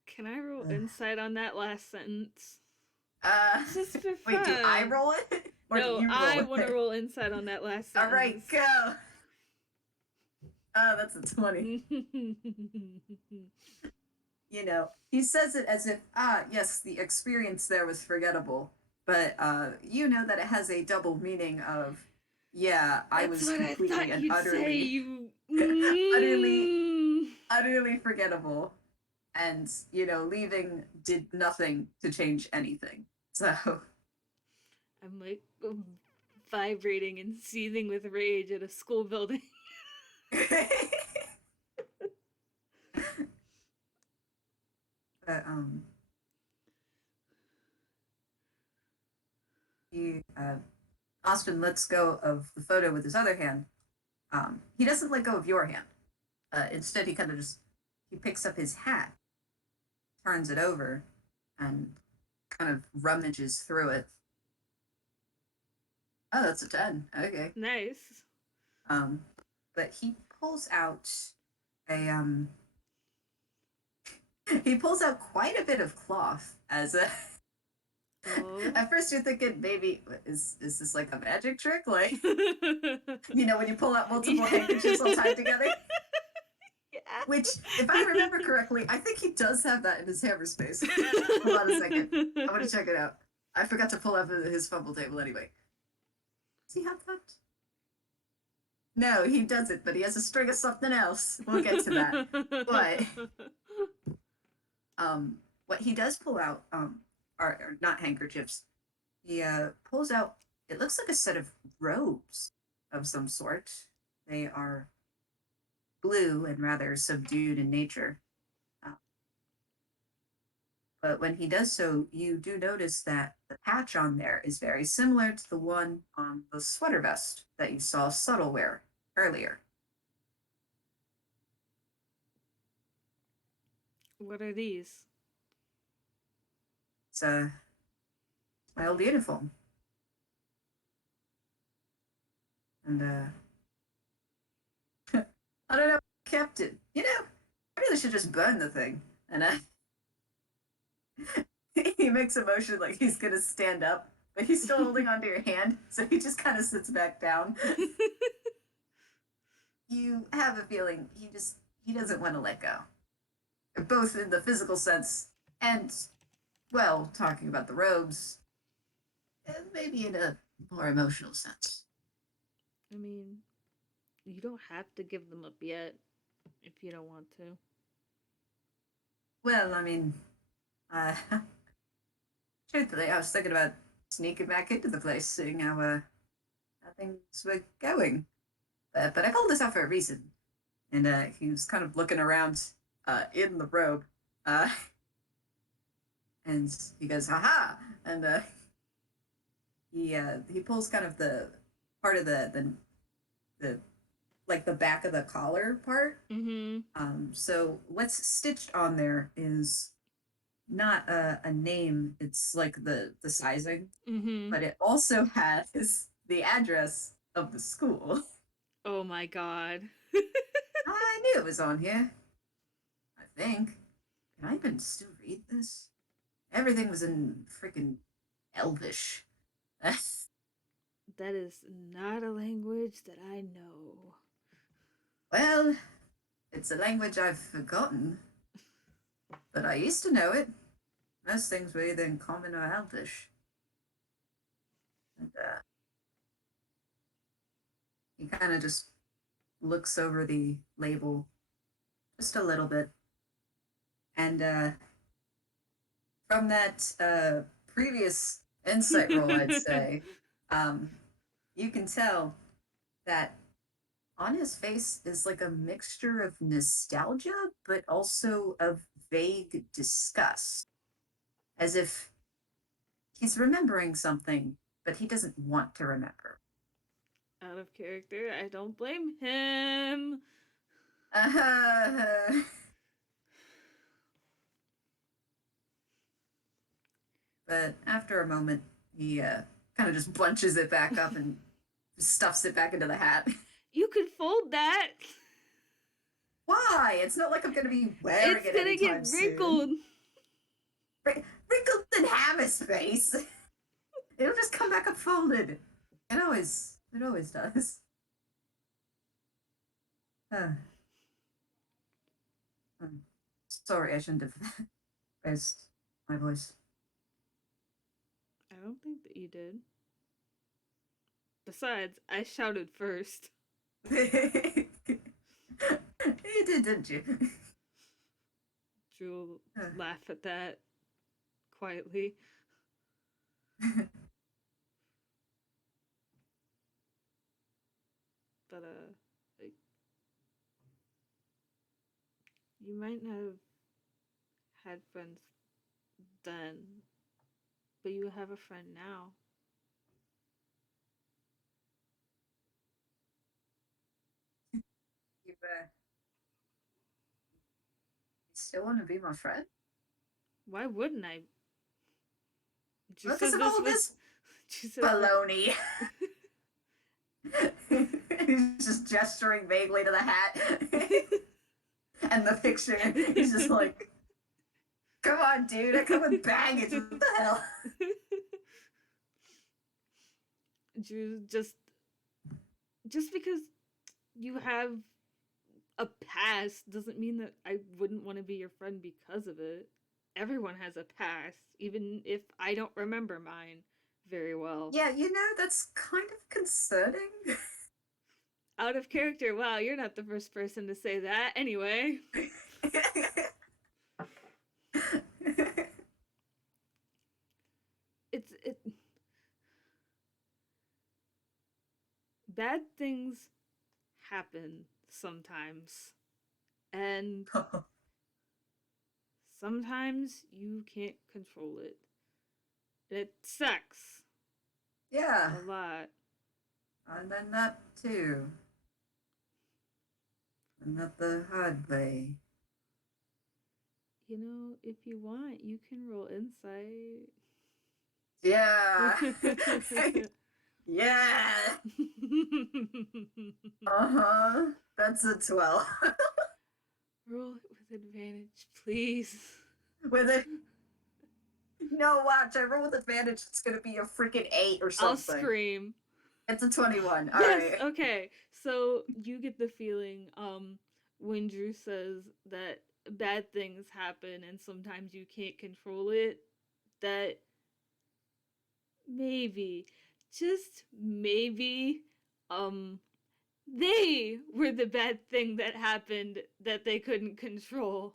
Can I roll insight on that last sentence? Just for fun. Wait, do I roll it? Or no, do you roll I it? want to roll insight on that last sentence. All right, go. Oh, that's a 20. You know, he says it as if, yes, the experience there was forgettable. But you know that it has a double meaning of, yeah, I was completely and utterly, utterly forgettable. And, you know, leaving did nothing to change anything. So. I'm like vibrating and seething with rage at a school building. But he Austin lets go of the photo with his other hand. He doesn't let go of your hand. Instead, he kind of just he picks up his hat, turns it over and kind of rummages through it. Oh, that's a 10. Okay. Nice. Um, but he pulls out a he pulls out quite a bit of cloth as a Oh. at first you're thinking maybe is this like a magic trick? Like you know when you pull out multiple handkerchiefs all tied together? Yeah. Which, if I remember correctly, I think he does have that in his hammer space. Hold on a second. I want to check it out. I forgot to pull up his fumble table anyway. Does he have that? No, he doesn't, but he has a string of something else. We'll get to that. But what he does pull out are not handkerchiefs. He pulls out. It looks like a set of robes of some sort. They are blue and rather subdued in nature. Uh, but when he does so, you do notice that the patch on there is very similar to the one on the sweater vest that you saw Subtle wear earlier. What are these? It's my old uniform. And I don't know, I kept it. You know, I really should just burn the thing. And he makes a motion like he's gonna stand up, but he's still holding onto your hand, so he just kind of sits back down. You have a feeling he doesn't want to let go, both in the physical sense and well, talking about the robes, and maybe in a more emotional sense. I mean, you don't have to give them up yet if you don't want to. Well, I mean, uh, truthfully, I was thinking about sneaking back into the place, seeing how things were going. But I called this out for a reason. And he was kind of looking around in the robe. Uh, and he goes, haha! And he pulls kind of the part of the like the back of the collar part. Mm-hmm. So what's stitched on there is not a name, it's like the sizing, Mm-hmm. but it also has the address of the school. Oh my god. I knew it was on here. I think. Can I even still read this? Everything was in freaking Elvish. That is not a language that I know. Well, it's a language I've forgotten, but I used to know it. Most things were either in Common or Elvish. And he kind of just looks over the label just a little bit. And from that previous insight roll, I'd say, um, you can tell that on his face is like a mixture of nostalgia, but also of vague disgust, as if he's remembering something, but he doesn't want to remember. Out of character, I don't blame him. Uh, but after a moment, he kind of just bunches it back up and stuffs it back into the hat. You could fold that. Why? It's not like I'm going to be wearing It's it gonna get anytime soon. wrinkled. Wrinkled in Hammer's face. It'll just come back unfolded. It always does. Uh, sorry, I shouldn't have raised my voice. I don't think that you did. Besides, I shouted first. You did, didn't you? Drew will laugh at that quietly. But like, you might not have had friends then, but you have a friend now. You still want to be my friend? Why wouldn't I? Drew Because says of this all with. this Drew says this. baloney. He's just gesturing vaguely to the hat and the picture. He's just like, come on, dude, I come with baggage. What the hell? Drew just because you have a past doesn't mean that I wouldn't want to be your friend because of it. Everyone has a past, even if I don't remember mine very well. Yeah, that's kind of concerning. Out of character. Wow, you're not the first person to say that. Anyway, it bad things happen sometimes. And sometimes you can't control it. It sucks Yeah, a lot. and then that too. And not the hard way. If you want, you can roll insight. Yeah. Yeah. Uh-huh. That's a 12. Roll it with advantage, please. With it. No, watch. I roll with advantage. It's going to be a freaking 8 or I'll something. scream. It's a 21. All Yes, right. okay. So you get the feeling when Drew says that bad things happen and sometimes you can't control it, that maybe, just maybe, um they were the bad thing that happened that they couldn't control.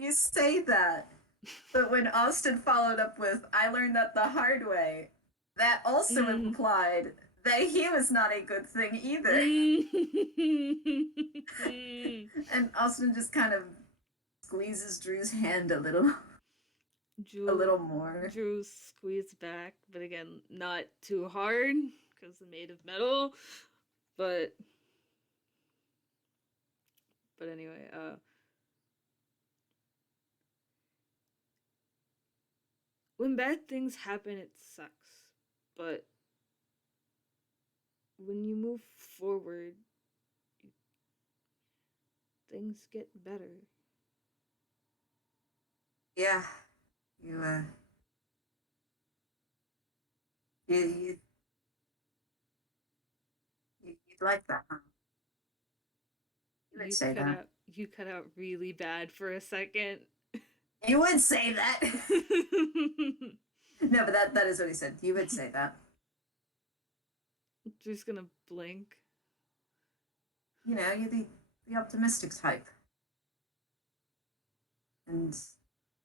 You say that. But when Austin followed up with, I learned that the hard way, that also Mm. implied that he was not a good thing either. And Austin just kind of squeezes Drew's hand a Drew little more. Drew squeezed back, but again, not too hard because they're made of metal. But anyway, when bad things happen, it sucks. But when you move forward, things get better. Yeah, you you you you'd like that, huh? You would say that. You cut out really bad for a second. You would say that. No, but that is what he said. You would say that. Just gonna blink. You're the optimistic type, and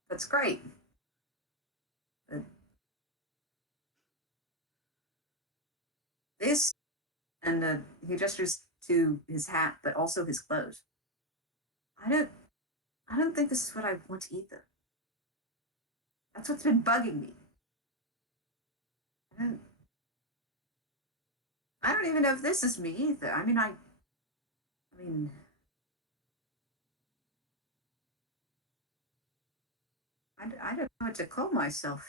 that's great. But this, and he gestures to his hat, but also his clothes. I don't, I don't think this is what I want either. That's what's been bugging me. I don't, I don't even know if this is me either. I mean, I don't know what to call myself.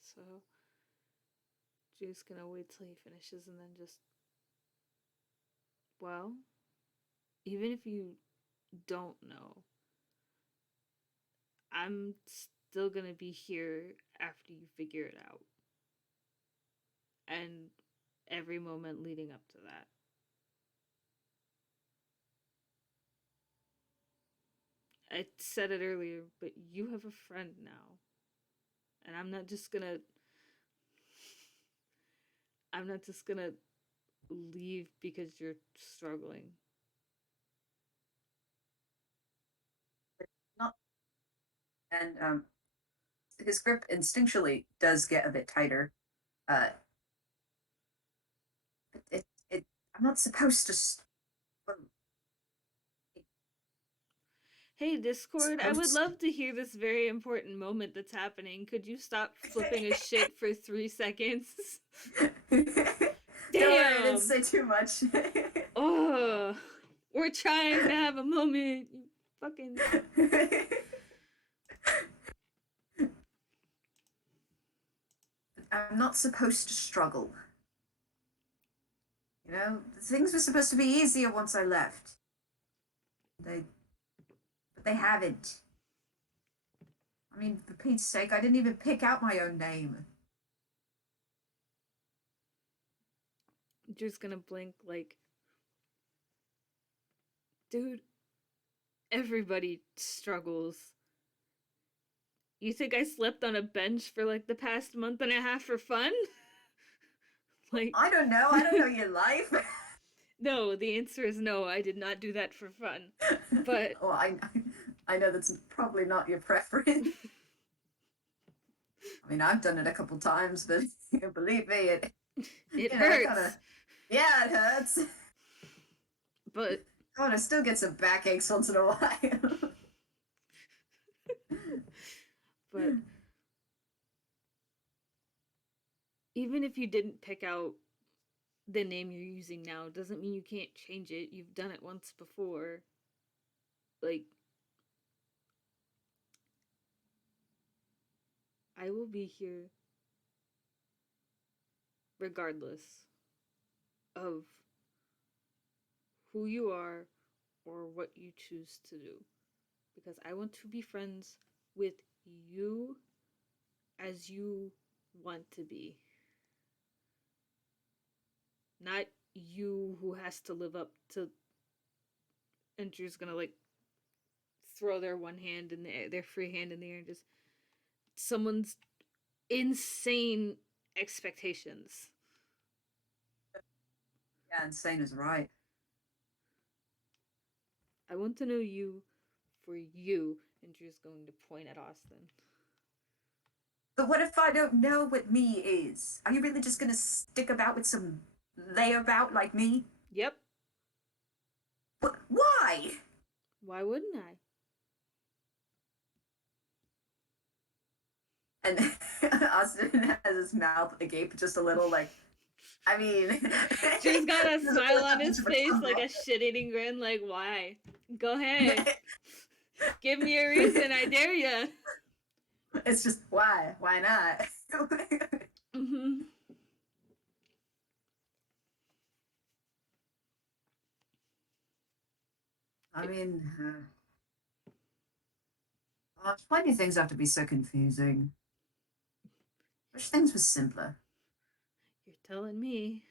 So Drew's gonna wait till he finishes and then just, well, even if you don't know, I'm still gonna be here after you figure it out. And every moment leading up to that. I said it earlier, but you have a friend now. And I'm not just gonna leave because you're struggling. Not, and his grip instinctually does get a bit tighter. Uh, it I'm not supposed to. Hey, Discord, I would Supposed love to hear this very important moment that's happening. Could you stop flipping a shit for 3 seconds? Don't worry, I didn't Damn! say too much. Oh, we're trying to have a moment. You fucking. I'm not supposed to struggle. You know, things were supposed to be easier once I left. They, but they haven't. I mean, for Pete's sake, I didn't even pick out my own name. Drew's gonna blink like, dude, everybody struggles. You think I slept on a bench for like the past month and a half for fun? Like, I don't know. I don't know your life. no, the answer is no, I did not do that for fun. But well, I know that's probably not your preference. I mean, I've done it a couple times, but believe me, it it kind of, hurts. yeah, it hurts. But God, I still get some backaches once in a while. but even if you didn't pick out the name you're using now, doesn't mean you can't change it. You've done it once before. Like, I will be here regardless of who you are or what you choose to do. Because I want to be friends with you as you want to be. Not you who has to live up to. And Drew's gonna like throw their one hand in the air, their free hand in the air, and just someone's insane expectations. Yeah, insane is right. I want to know you for you. And Drew's going to point at Austin. But what if I don't know what me is? Are you really just gonna stick about with some layabout like me? Yep. But why? Why wouldn't I? And Austin has his mouth agape just a little, like, I mean, Drew's got a doesn't smile really on have his much of a face, like comeback. a shit-eating grin. Like, why? Go ahead. Give me a reason. I dare ya. It's just why? Why not? Mm-hmm. I mean, why do things have to be so confusing? Wish things were simpler. You're telling me.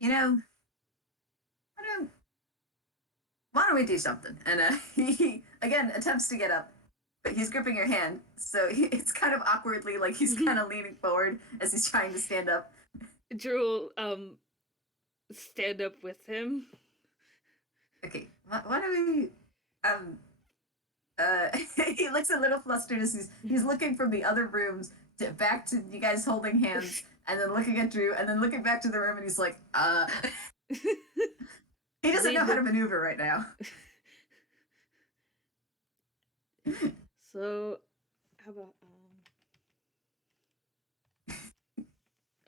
You know, I don't. Why don't we do something? And he again attempts to get up, but he's gripping your hand, so it's kind of awkwardly like he's kind of leaning forward as he's trying to stand up. Drew will stand up with him. Okay, why don't we? Um, he looks a little flustered as he's looking from the other rooms back to you guys holding hands, and then looking at Drew, and then looking back to the room, and he's like, he doesn't know how to maneuver right now. So, how about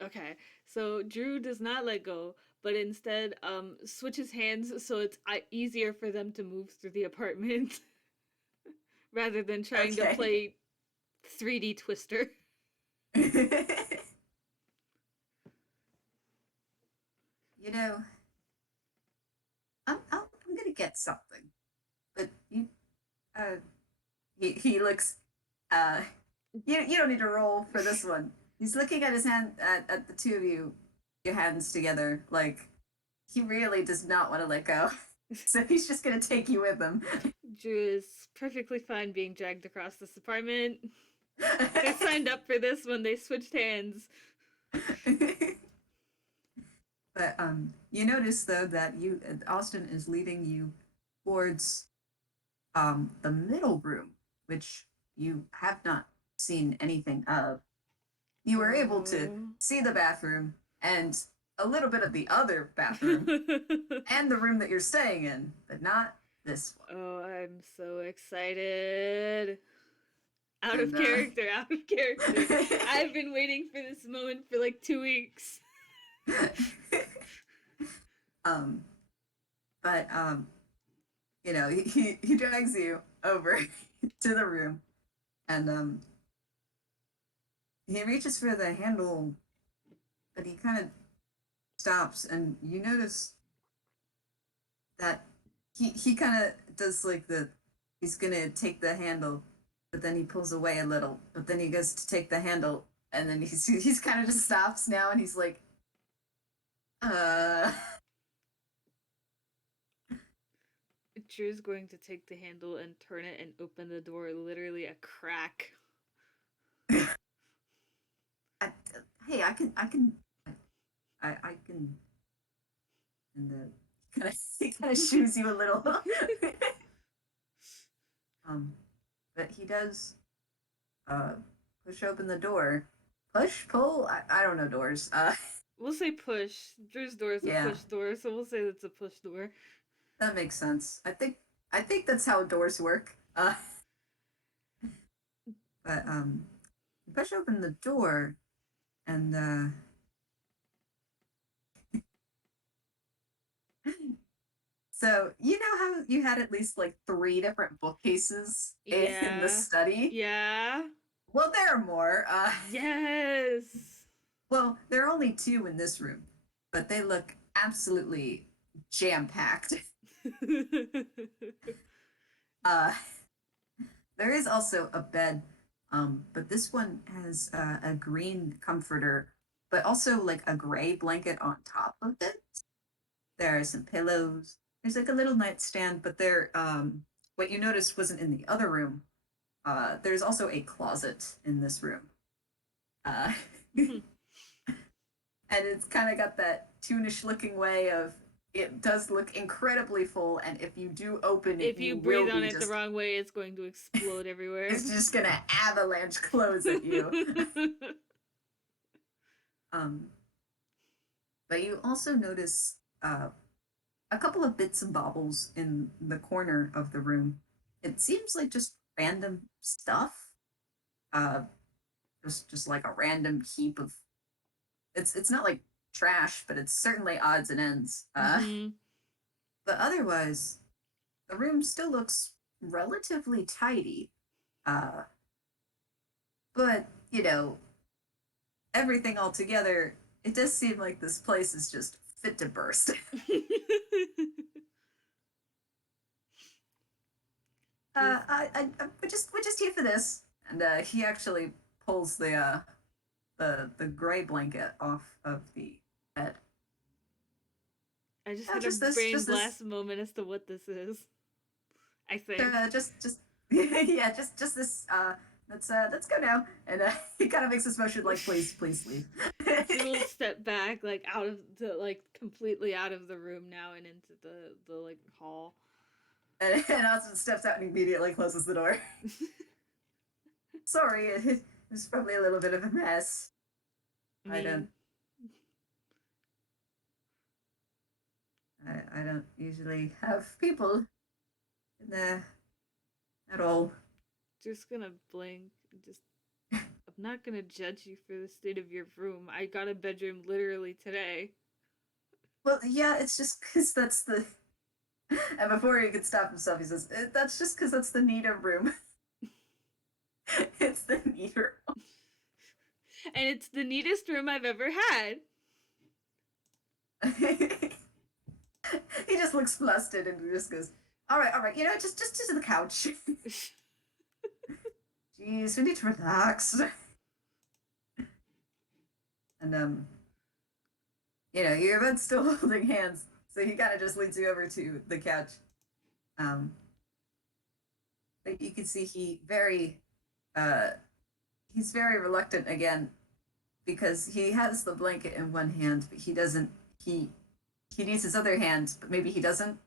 okay, so Drew does not let go, but instead switches hands so it's easier for them to move through the apartment rather than trying to Okay. play 3D Twister. You know, I'm gonna get something, but uh, he looks, uh, you don't need to roll for this one. He's looking at his hand at the two of you, your hands together, like he really does not want to let go. So he's just gonna take you with him. Drew is perfectly fine being dragged across this apartment. They signed up for this when they switched hands. But you notice though that you Austin is leading you towards the middle room, which you have not seen anything of. you were able to Oh. see the bathroom and a little bit of the other bathroom and the room that you're staying in, but not this one. Oh, I'm so excited. Out of And character, out of character. I've been waiting for this moment for like 2 weeks. um, but he drags you over to the room, and he reaches for the handle, but he kind of stops, and you notice that he kind of does like he's gonna take the handle, but then he pulls away a little, but then he goes to take the handle, and then he's kind of just stops now, and he's like, uh. Drew's going to take the handle and turn it and open the door literally a crack. I, hey, I can, and he kind of shoos you a little. um, but he does uh push open the door. Push, pull. I don't know doors. We'll say push. Drew's door is a Yeah, push door, so we'll say it's a push door. that makes sense. I think that's how doors work. But you push open the door, and so you know how you had at least like three different bookcases in the Yeah. study. Yeah. Well, there are more. Yes. Well, there are only two in this room, but they look absolutely jam packed. Uh, there is also a bed, but this one has a green comforter, but also like a gray blanket on top of it. There are some pillows. There's like a little nightstand, but what you noticed wasn't in the other room. There's also a closet in this room. Uh, and it's kind of got that toonish looking way of it does look incredibly full, and if you do open it, If you you will breathe on be it the just wrong way, it's going to explode everywhere. it's just gonna avalanche clothes at you. um, but you also notice a couple of bits and baubles in the corner of the room. It seems like just random stuff. Uh, just like a random heap of. It's not like trash, but it's certainly odds and ends. Mm-hmm. But otherwise, the room still looks relatively tidy. Uh, but, everything all together, it does seem like this place is just fit to burst. We're just here for this. And he actually pulls the gray blanket off of the bed. I just Oh, had a brain just this. blast moment as to what this is. I think. Just yeah, just this. Let's go now. And he kind of makes this motion like, please leave. Drew will step back, like out of the like completely out of the room now and into the like hall. And Austin steps out and immediately closes the door. Sorry, it was probably a little bit of a mess. I I don't mean, I don't usually have people in there at all. just gonna blink. Just I'm not gonna judge you for the state of your room. I got a bedroom literally today. Well, yeah, it's just because that's the. And before he could stop himself, he says, "That's just because that's the neater room. It's the neater room." And it's the neatest room I've ever had. He just looks flustered and just goes, all right, just to the couch. Jeez, we need to relax. And you're both still holding hands, so he kind of just leads you over to the couch. Um, but you can see he's very reluctant again because he has the blanket in one hand, but he doesn't. He needs his other hand, but maybe he doesn't.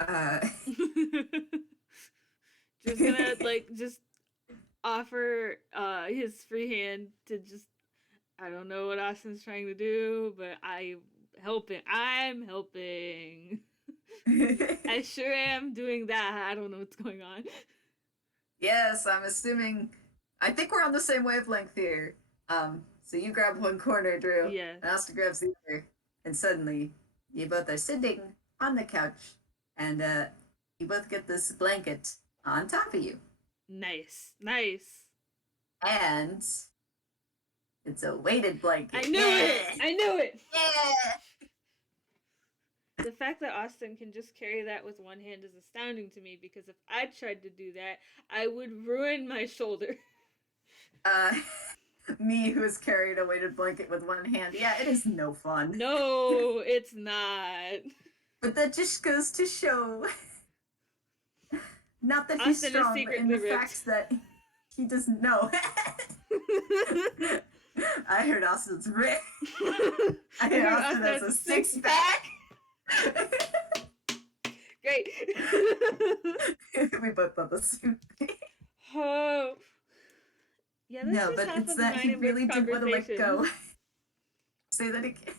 Uh, Just gonna like just offer his free hand to just I don't know what Austin's trying to do, but I'm helping. I sure am doing that. I don't know what's going on. Yes, I'm assuming. I think we're on the same wavelength here. So you grab one corner, Drew, Yes. and Asta grabs the other, and suddenly you both are sitting on the couch, and you both get this blanket on top of you, Nice. Nice. and it's a weighted I blanket. knew it. Yeah, I knew it. yeah. The fact that Austin can just carry that with one hand is astounding to me because if I tried to do that, I would ruin my shoulder. Uh, me who has carried a weighted blanket with one hand. Yeah, it is no fun. No, it's not. But that just goes to show, not that he's Austin is strong, but in secretly the ripped. fact that he doesn't know. I heard Austin's ripped. I heard Austin has a six pack. Great. We both thought the same thing. Oh. Yeah, that's No, just but half it's of that mine he and Wick's really didn't want to let conversations. go. Say that again.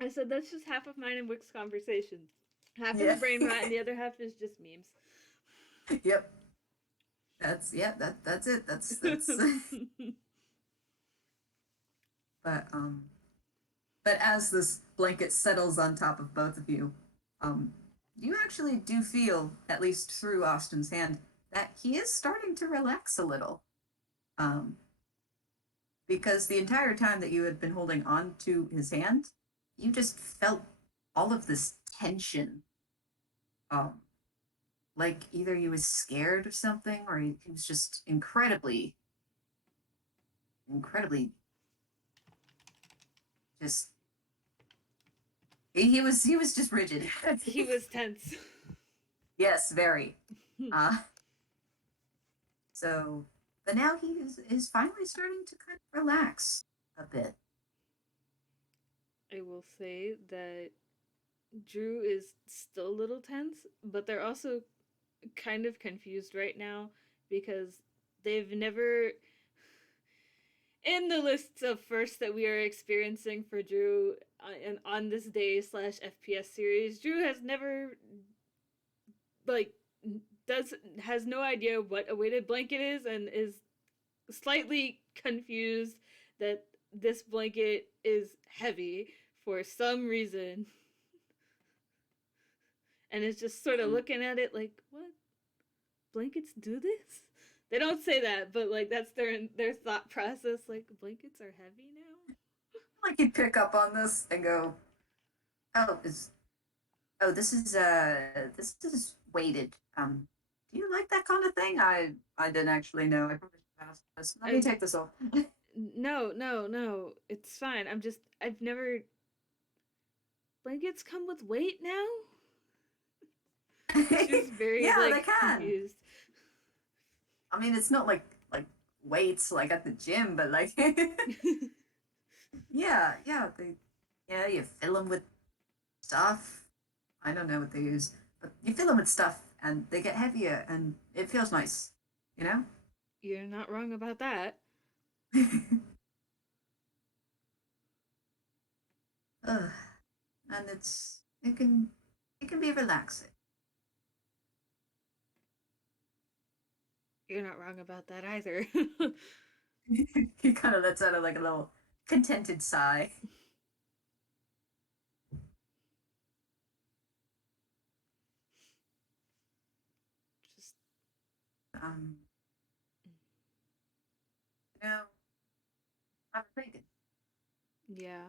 I said that's just half of mine and Wick's conversations. Half is Yeah. brain rot and the other half is just memes. Yep. That's it. That's but but as this blanket settles on top of both of you, you actually do feel, at least through Austin's hand, that he is starting to relax a little. Um, because the entire time that you had been holding on to his hand, you just felt all of this tension. Um, like either he was scared of something or he was just incredibly just he was just rigid. He was tense. Yes, very. Uh so but now he is finally starting to kind of relax a bit. I will say that Drew is still a little tense, but they're also kind of confused right now because they've never in the lists of firsts that we are experiencing for Drew and on this day slash FPS series, Drew has never like does has no idea what a weighted blanket is and is slightly confused that this blanket is heavy for some reason and is just sort of Um, looking at it like what blankets do this. They don't say that, but like that's their thought process. Like blankets are heavy now. like he'd pick up on this and go, "Oh, this is weighted. Do you like that kind of thing? I didn't actually know. I probably should ask this. Let me I take this off." no. It's fine. I've never blankets come with weight now. She's very Yeah, they like can. confused. I mean, it's not like weights like at the gym, but like yeah, you fill them with stuff. I don't know what they use, but you fill them with stuff, and they get heavier, and it feels nice, you know. You're not wrong about that. Ugh. And it can be relaxing. You're not wrong about that either. He kind of lets out like a little contented sigh. Just Um, you know, I'm thinking yeah.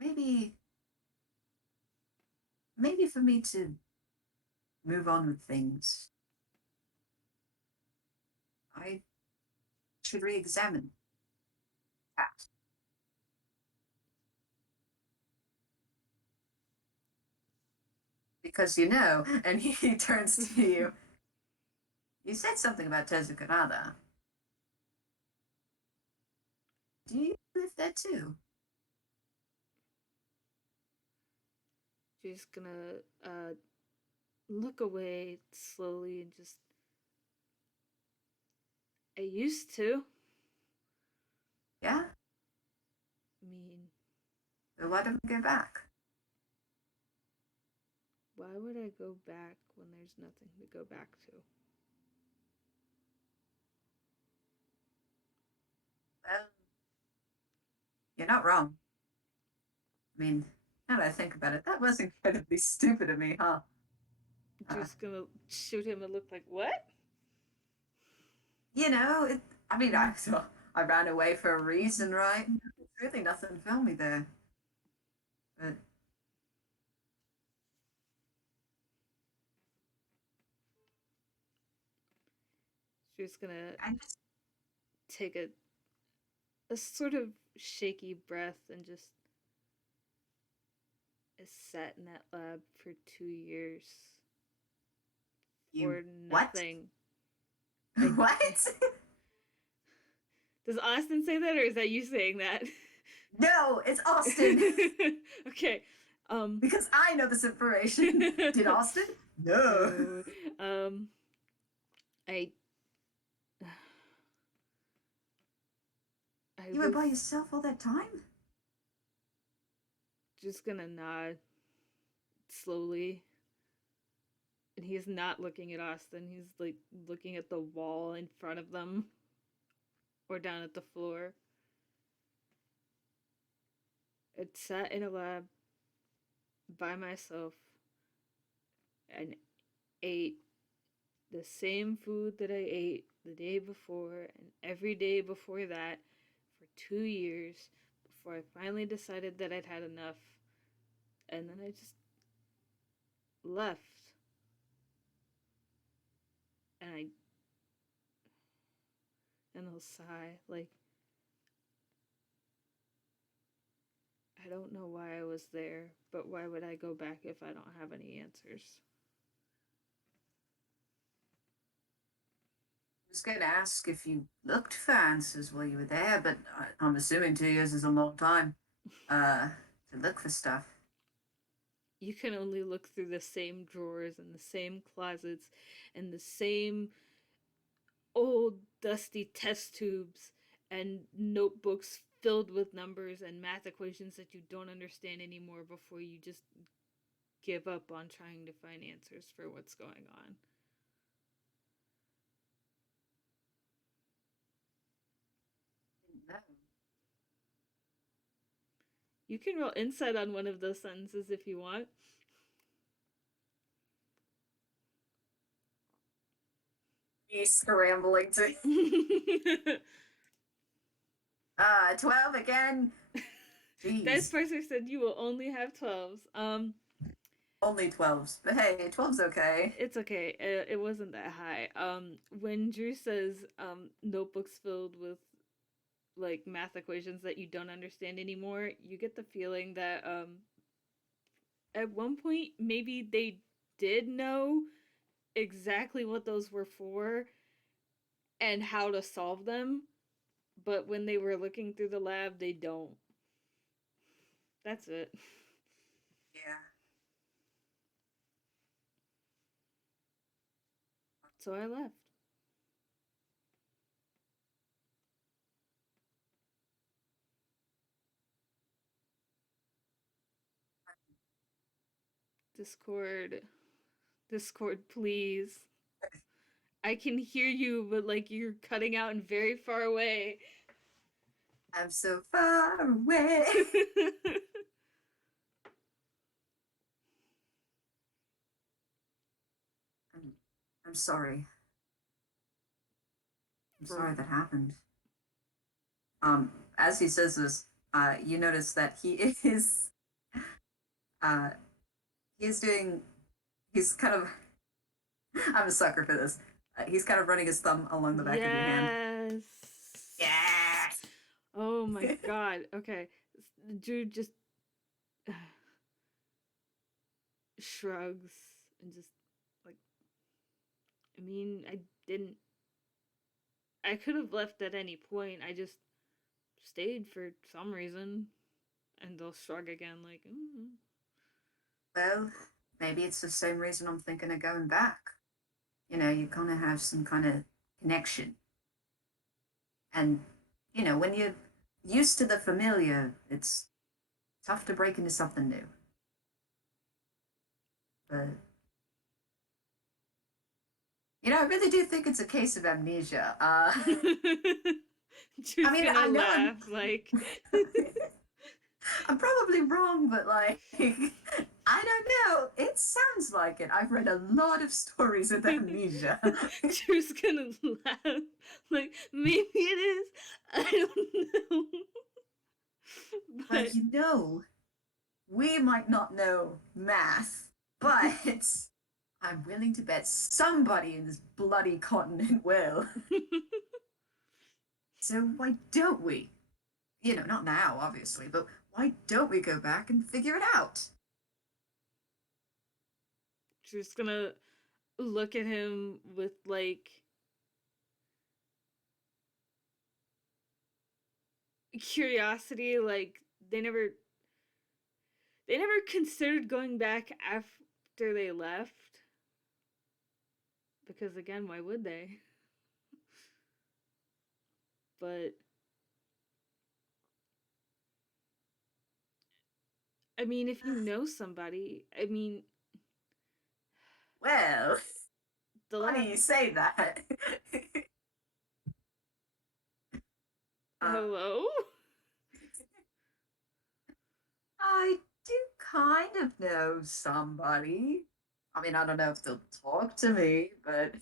maybe maybe for me to move on with things, I should re-examine that because and he turns to you. You said something about Tezuka. Do you live there too? She's gonna look away slowly and just I used to. Yeah? I mean, So why don't we go back? why would I go back when there's nothing to go back to? Well, you're not wrong. I mean, now that I think about it, that was incredibly stupid of me, huh? Uh, Just gonna shoot him and look like, what? you know, it. I mean, I ran away for a reason, right? There's really nothing for me there. But Just gonna I just, take a sort of shaky breath and just sat in that lab for 2 years you for what? nothing. I What? Does Austin say that or is that you saying that? No, it's Austin. Okay. Um Because I know this information. Did Austin? No. no. I I You were was by yourself all that time? just gonna nod slowly. And he's not looking at Austin. He's like looking at the wall in front of them or down at the floor. I sat in a lab by myself and ate the same food that I ate the day before and every day before that for 2 years before I finally decided that I'd had enough. And then I just left. And I'll sigh like, I don't know why I was there, but why would I go back if I don't have any answers? I was going to ask if you looked for answers while you were there, but I'm assuming 2 years is a long time to look for stuff. You can only look through the same drawers and the same closets and the same old dusty test tubes and notebooks filled with numbers and math equations that you don't understand anymore before you just give up on trying to find answers for what's going on. No. You can roll insight on one of those sentences if you want. He's scrambling to 12 again. Dice Jeez. Parser said you will only have 12s. Only 12s. But hey, 12's okay. It's okay. It wasn't that high. When Drew says notebooks filled with like math equations that you don't understand anymore, you get the feeling that at one point maybe they did know exactly what those were for and how to solve them, but when they were looking through the lab, they don't. That's it. Yeah. So I left. Discord. Discord, please. I can hear you, but like you're cutting out and very far away. I'm so far away. I'm, I'm sorry. I'm For sorry that happened. As he says this, you notice that he is uh, he's doing he's kind of I'm a sucker for this. He's kind of running his thumb along the back of your hand. yes. Yeah. Oh my god. Okay. Drew just shrugs and just like, I mean, I didn't. I could have left at any point. I just stayed for some reason. And they'll shrug again, like, Well, maybe it's the same reason I'm thinking of going back. You know, you kind of have some kind of connection, and you know used to the familiar, it's tough to break into something new. But I really do think it's a case of amnesia. I Drew's mean, gonna I know laugh like I'm probably wrong, but like, I don't know. It sounds like it. I've read a lot of stories with amnesia. Drew's gonna laugh like maybe it is. I don't know. But But we might not know math, but I'm willing to bet somebody in this bloody continent will. So why don't we? Not now, obviously, but why don't we go back and figure it out? Drew's gonna look at him with like curiosity, like they never considered going back after they left. Because again, why would they? But I mean, if you know somebody, I mean, Well, the last. funny you say that. uh, Hello? I do kind of know somebody. I mean, I don't know if they'll talk to me, but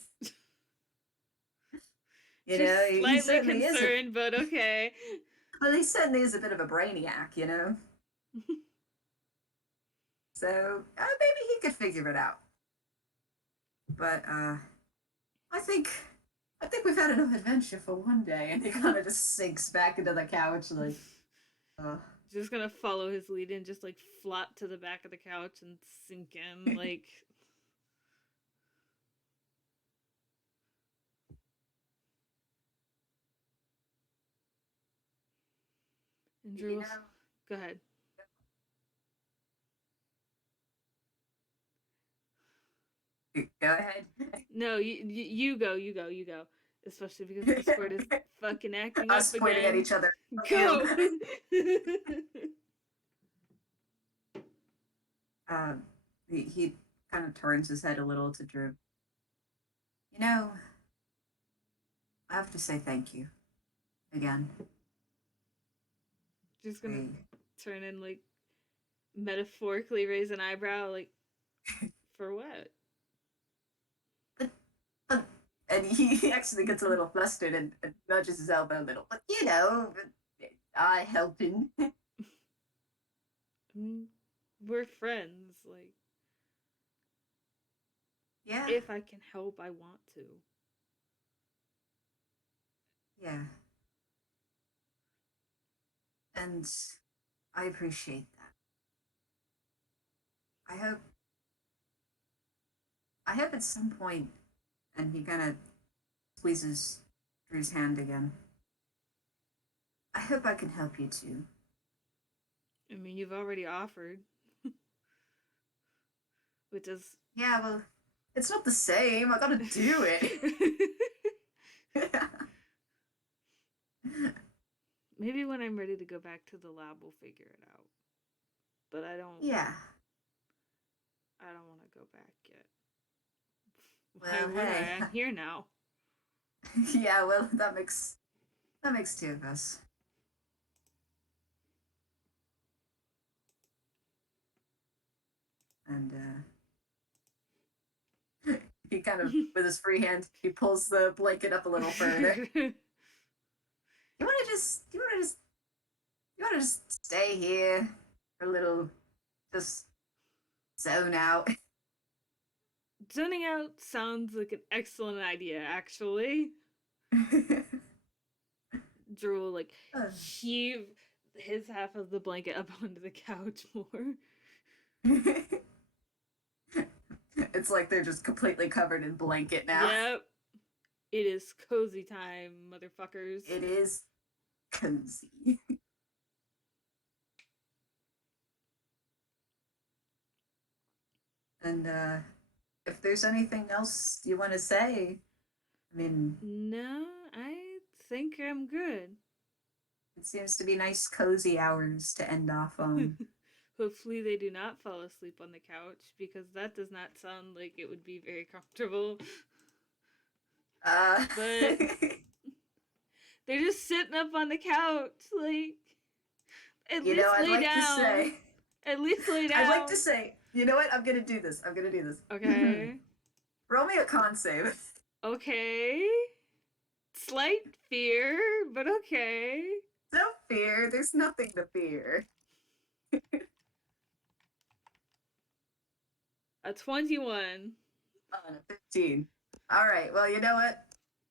She's he slightly certainly is a concerned, but okay. well, he certainly is a bit of a brainiac. So maybe he could figure it out. But I think we've had enough adventure for one day, and he kind of just sinks back into the couch like, uh, Just gonna follow his lead and just like flop to the back of the couch and sink in. Like, and you Drew, know. go ahead. Go ahead. No, you go. Especially because Discord is fucking acting up Us pointing at again. each other. You. Go! He kind of turns his head a little to Drew. You know, I have to say thank you again. Just gonna I, turn and like metaphorically raise an eyebrow, like, for what? but, but, and he actually gets a little flustered and nudges his elbow a little. But I helping. We're friends. Like, Yeah, if I can help, I want to. yeah, and I appreciate that. I hope. I hope at some point, and he kind of squeezes Drew's hand again. I hope I can help you too. I mean, you've already offered, which is. Yeah, well, it's not the same. I gotta do it. Maybe when I'm ready to go back to the lab, we'll figure it out. But I don't. Yeah. I don't want to go back yet. Why Well, would hey. I? I'm here now. Yeah, well, that makes two of us. And he kind of, with his free hand, he pulls the blanket up a little further. You want to just stay here for a little, just zone out. Zoning out sounds like an excellent idea, actually. Drew will like heave his half of the blanket up onto the couch more. It's like they're just completely covered in blanket now. Yep. It is cozy time, motherfuckers. It is cozy. And if there's anything else you want to say, I mean, No, I think I'm good. It seems to be nice, cozy hours to end off on. Hopefully, they do not fall asleep on the couch because that does not sound like it would be very comfortable. Uh, But they're just sitting up on the couch, like, at you know, least I'd lay like to down. say, At least lay I'd like down. to say, you know what? I'm gonna do this. I'm gonna do this. Okay. Roll me a con save. Okay. Slight fear, but okay. Don't fear. There's nothing to fear. A 21. On a 15. All right. Well, you know what?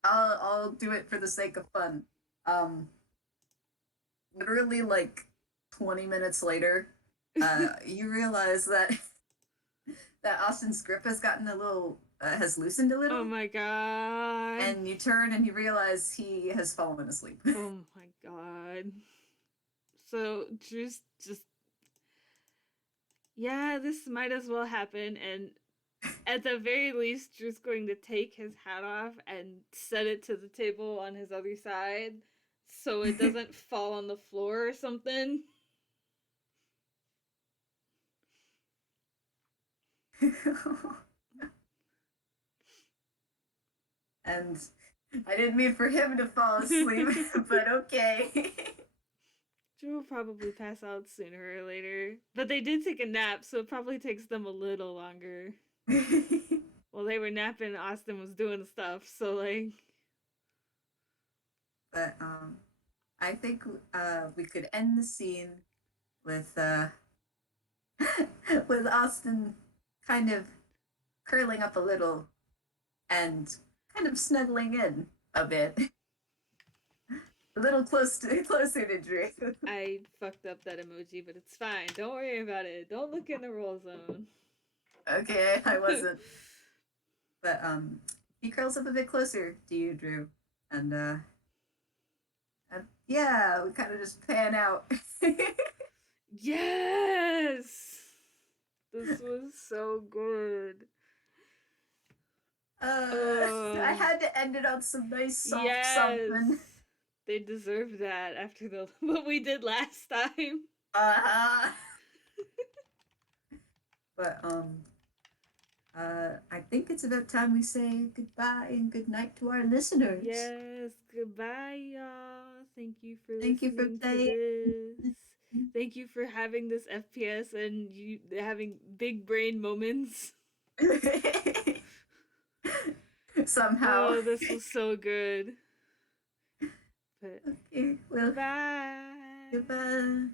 I'll do it for the sake of fun. Um, literally like 20 minutes later, you realize that that Austin's grip has gotten a little has loosened a Oh little, my god. and you turn and you realize he has fallen asleep. Oh my god. So just yeah, this might as well happen, and at the very least Drew's going to take his hat off and set it to the table on his other side so it doesn't fall on the floor or something. And I didn't mean for him to fall asleep, but okay. Drew will probably pass out sooner or later. But they did take a nap, so it probably takes them a little longer. While they were napping, Austin was doing stuff, so like But I think we could end the scene with with Austin kind of curling up a little and kind of snuggling in a bit, a little closer to Drew. I fucked up that emoji, but it's fine. Don't worry about it. Don't look in the roll zone. Okay, I wasn't, but he curls up a bit closer to you, Drew, and yeah, we kind of just pan out. Yes! This was so good. I had to end it on some nice soft Yes! something. They deserve that after the what we did last time. Uh-huh. But I think it's about time we say goodbye and good night to our listeners. Yes, goodbye, y'all. Thank you for Thank you for listening to playing. this. Thank you for having this FPS and you having big brain moments. Somehow. Oh, this was so good. But Okay, well, bye. goodbye.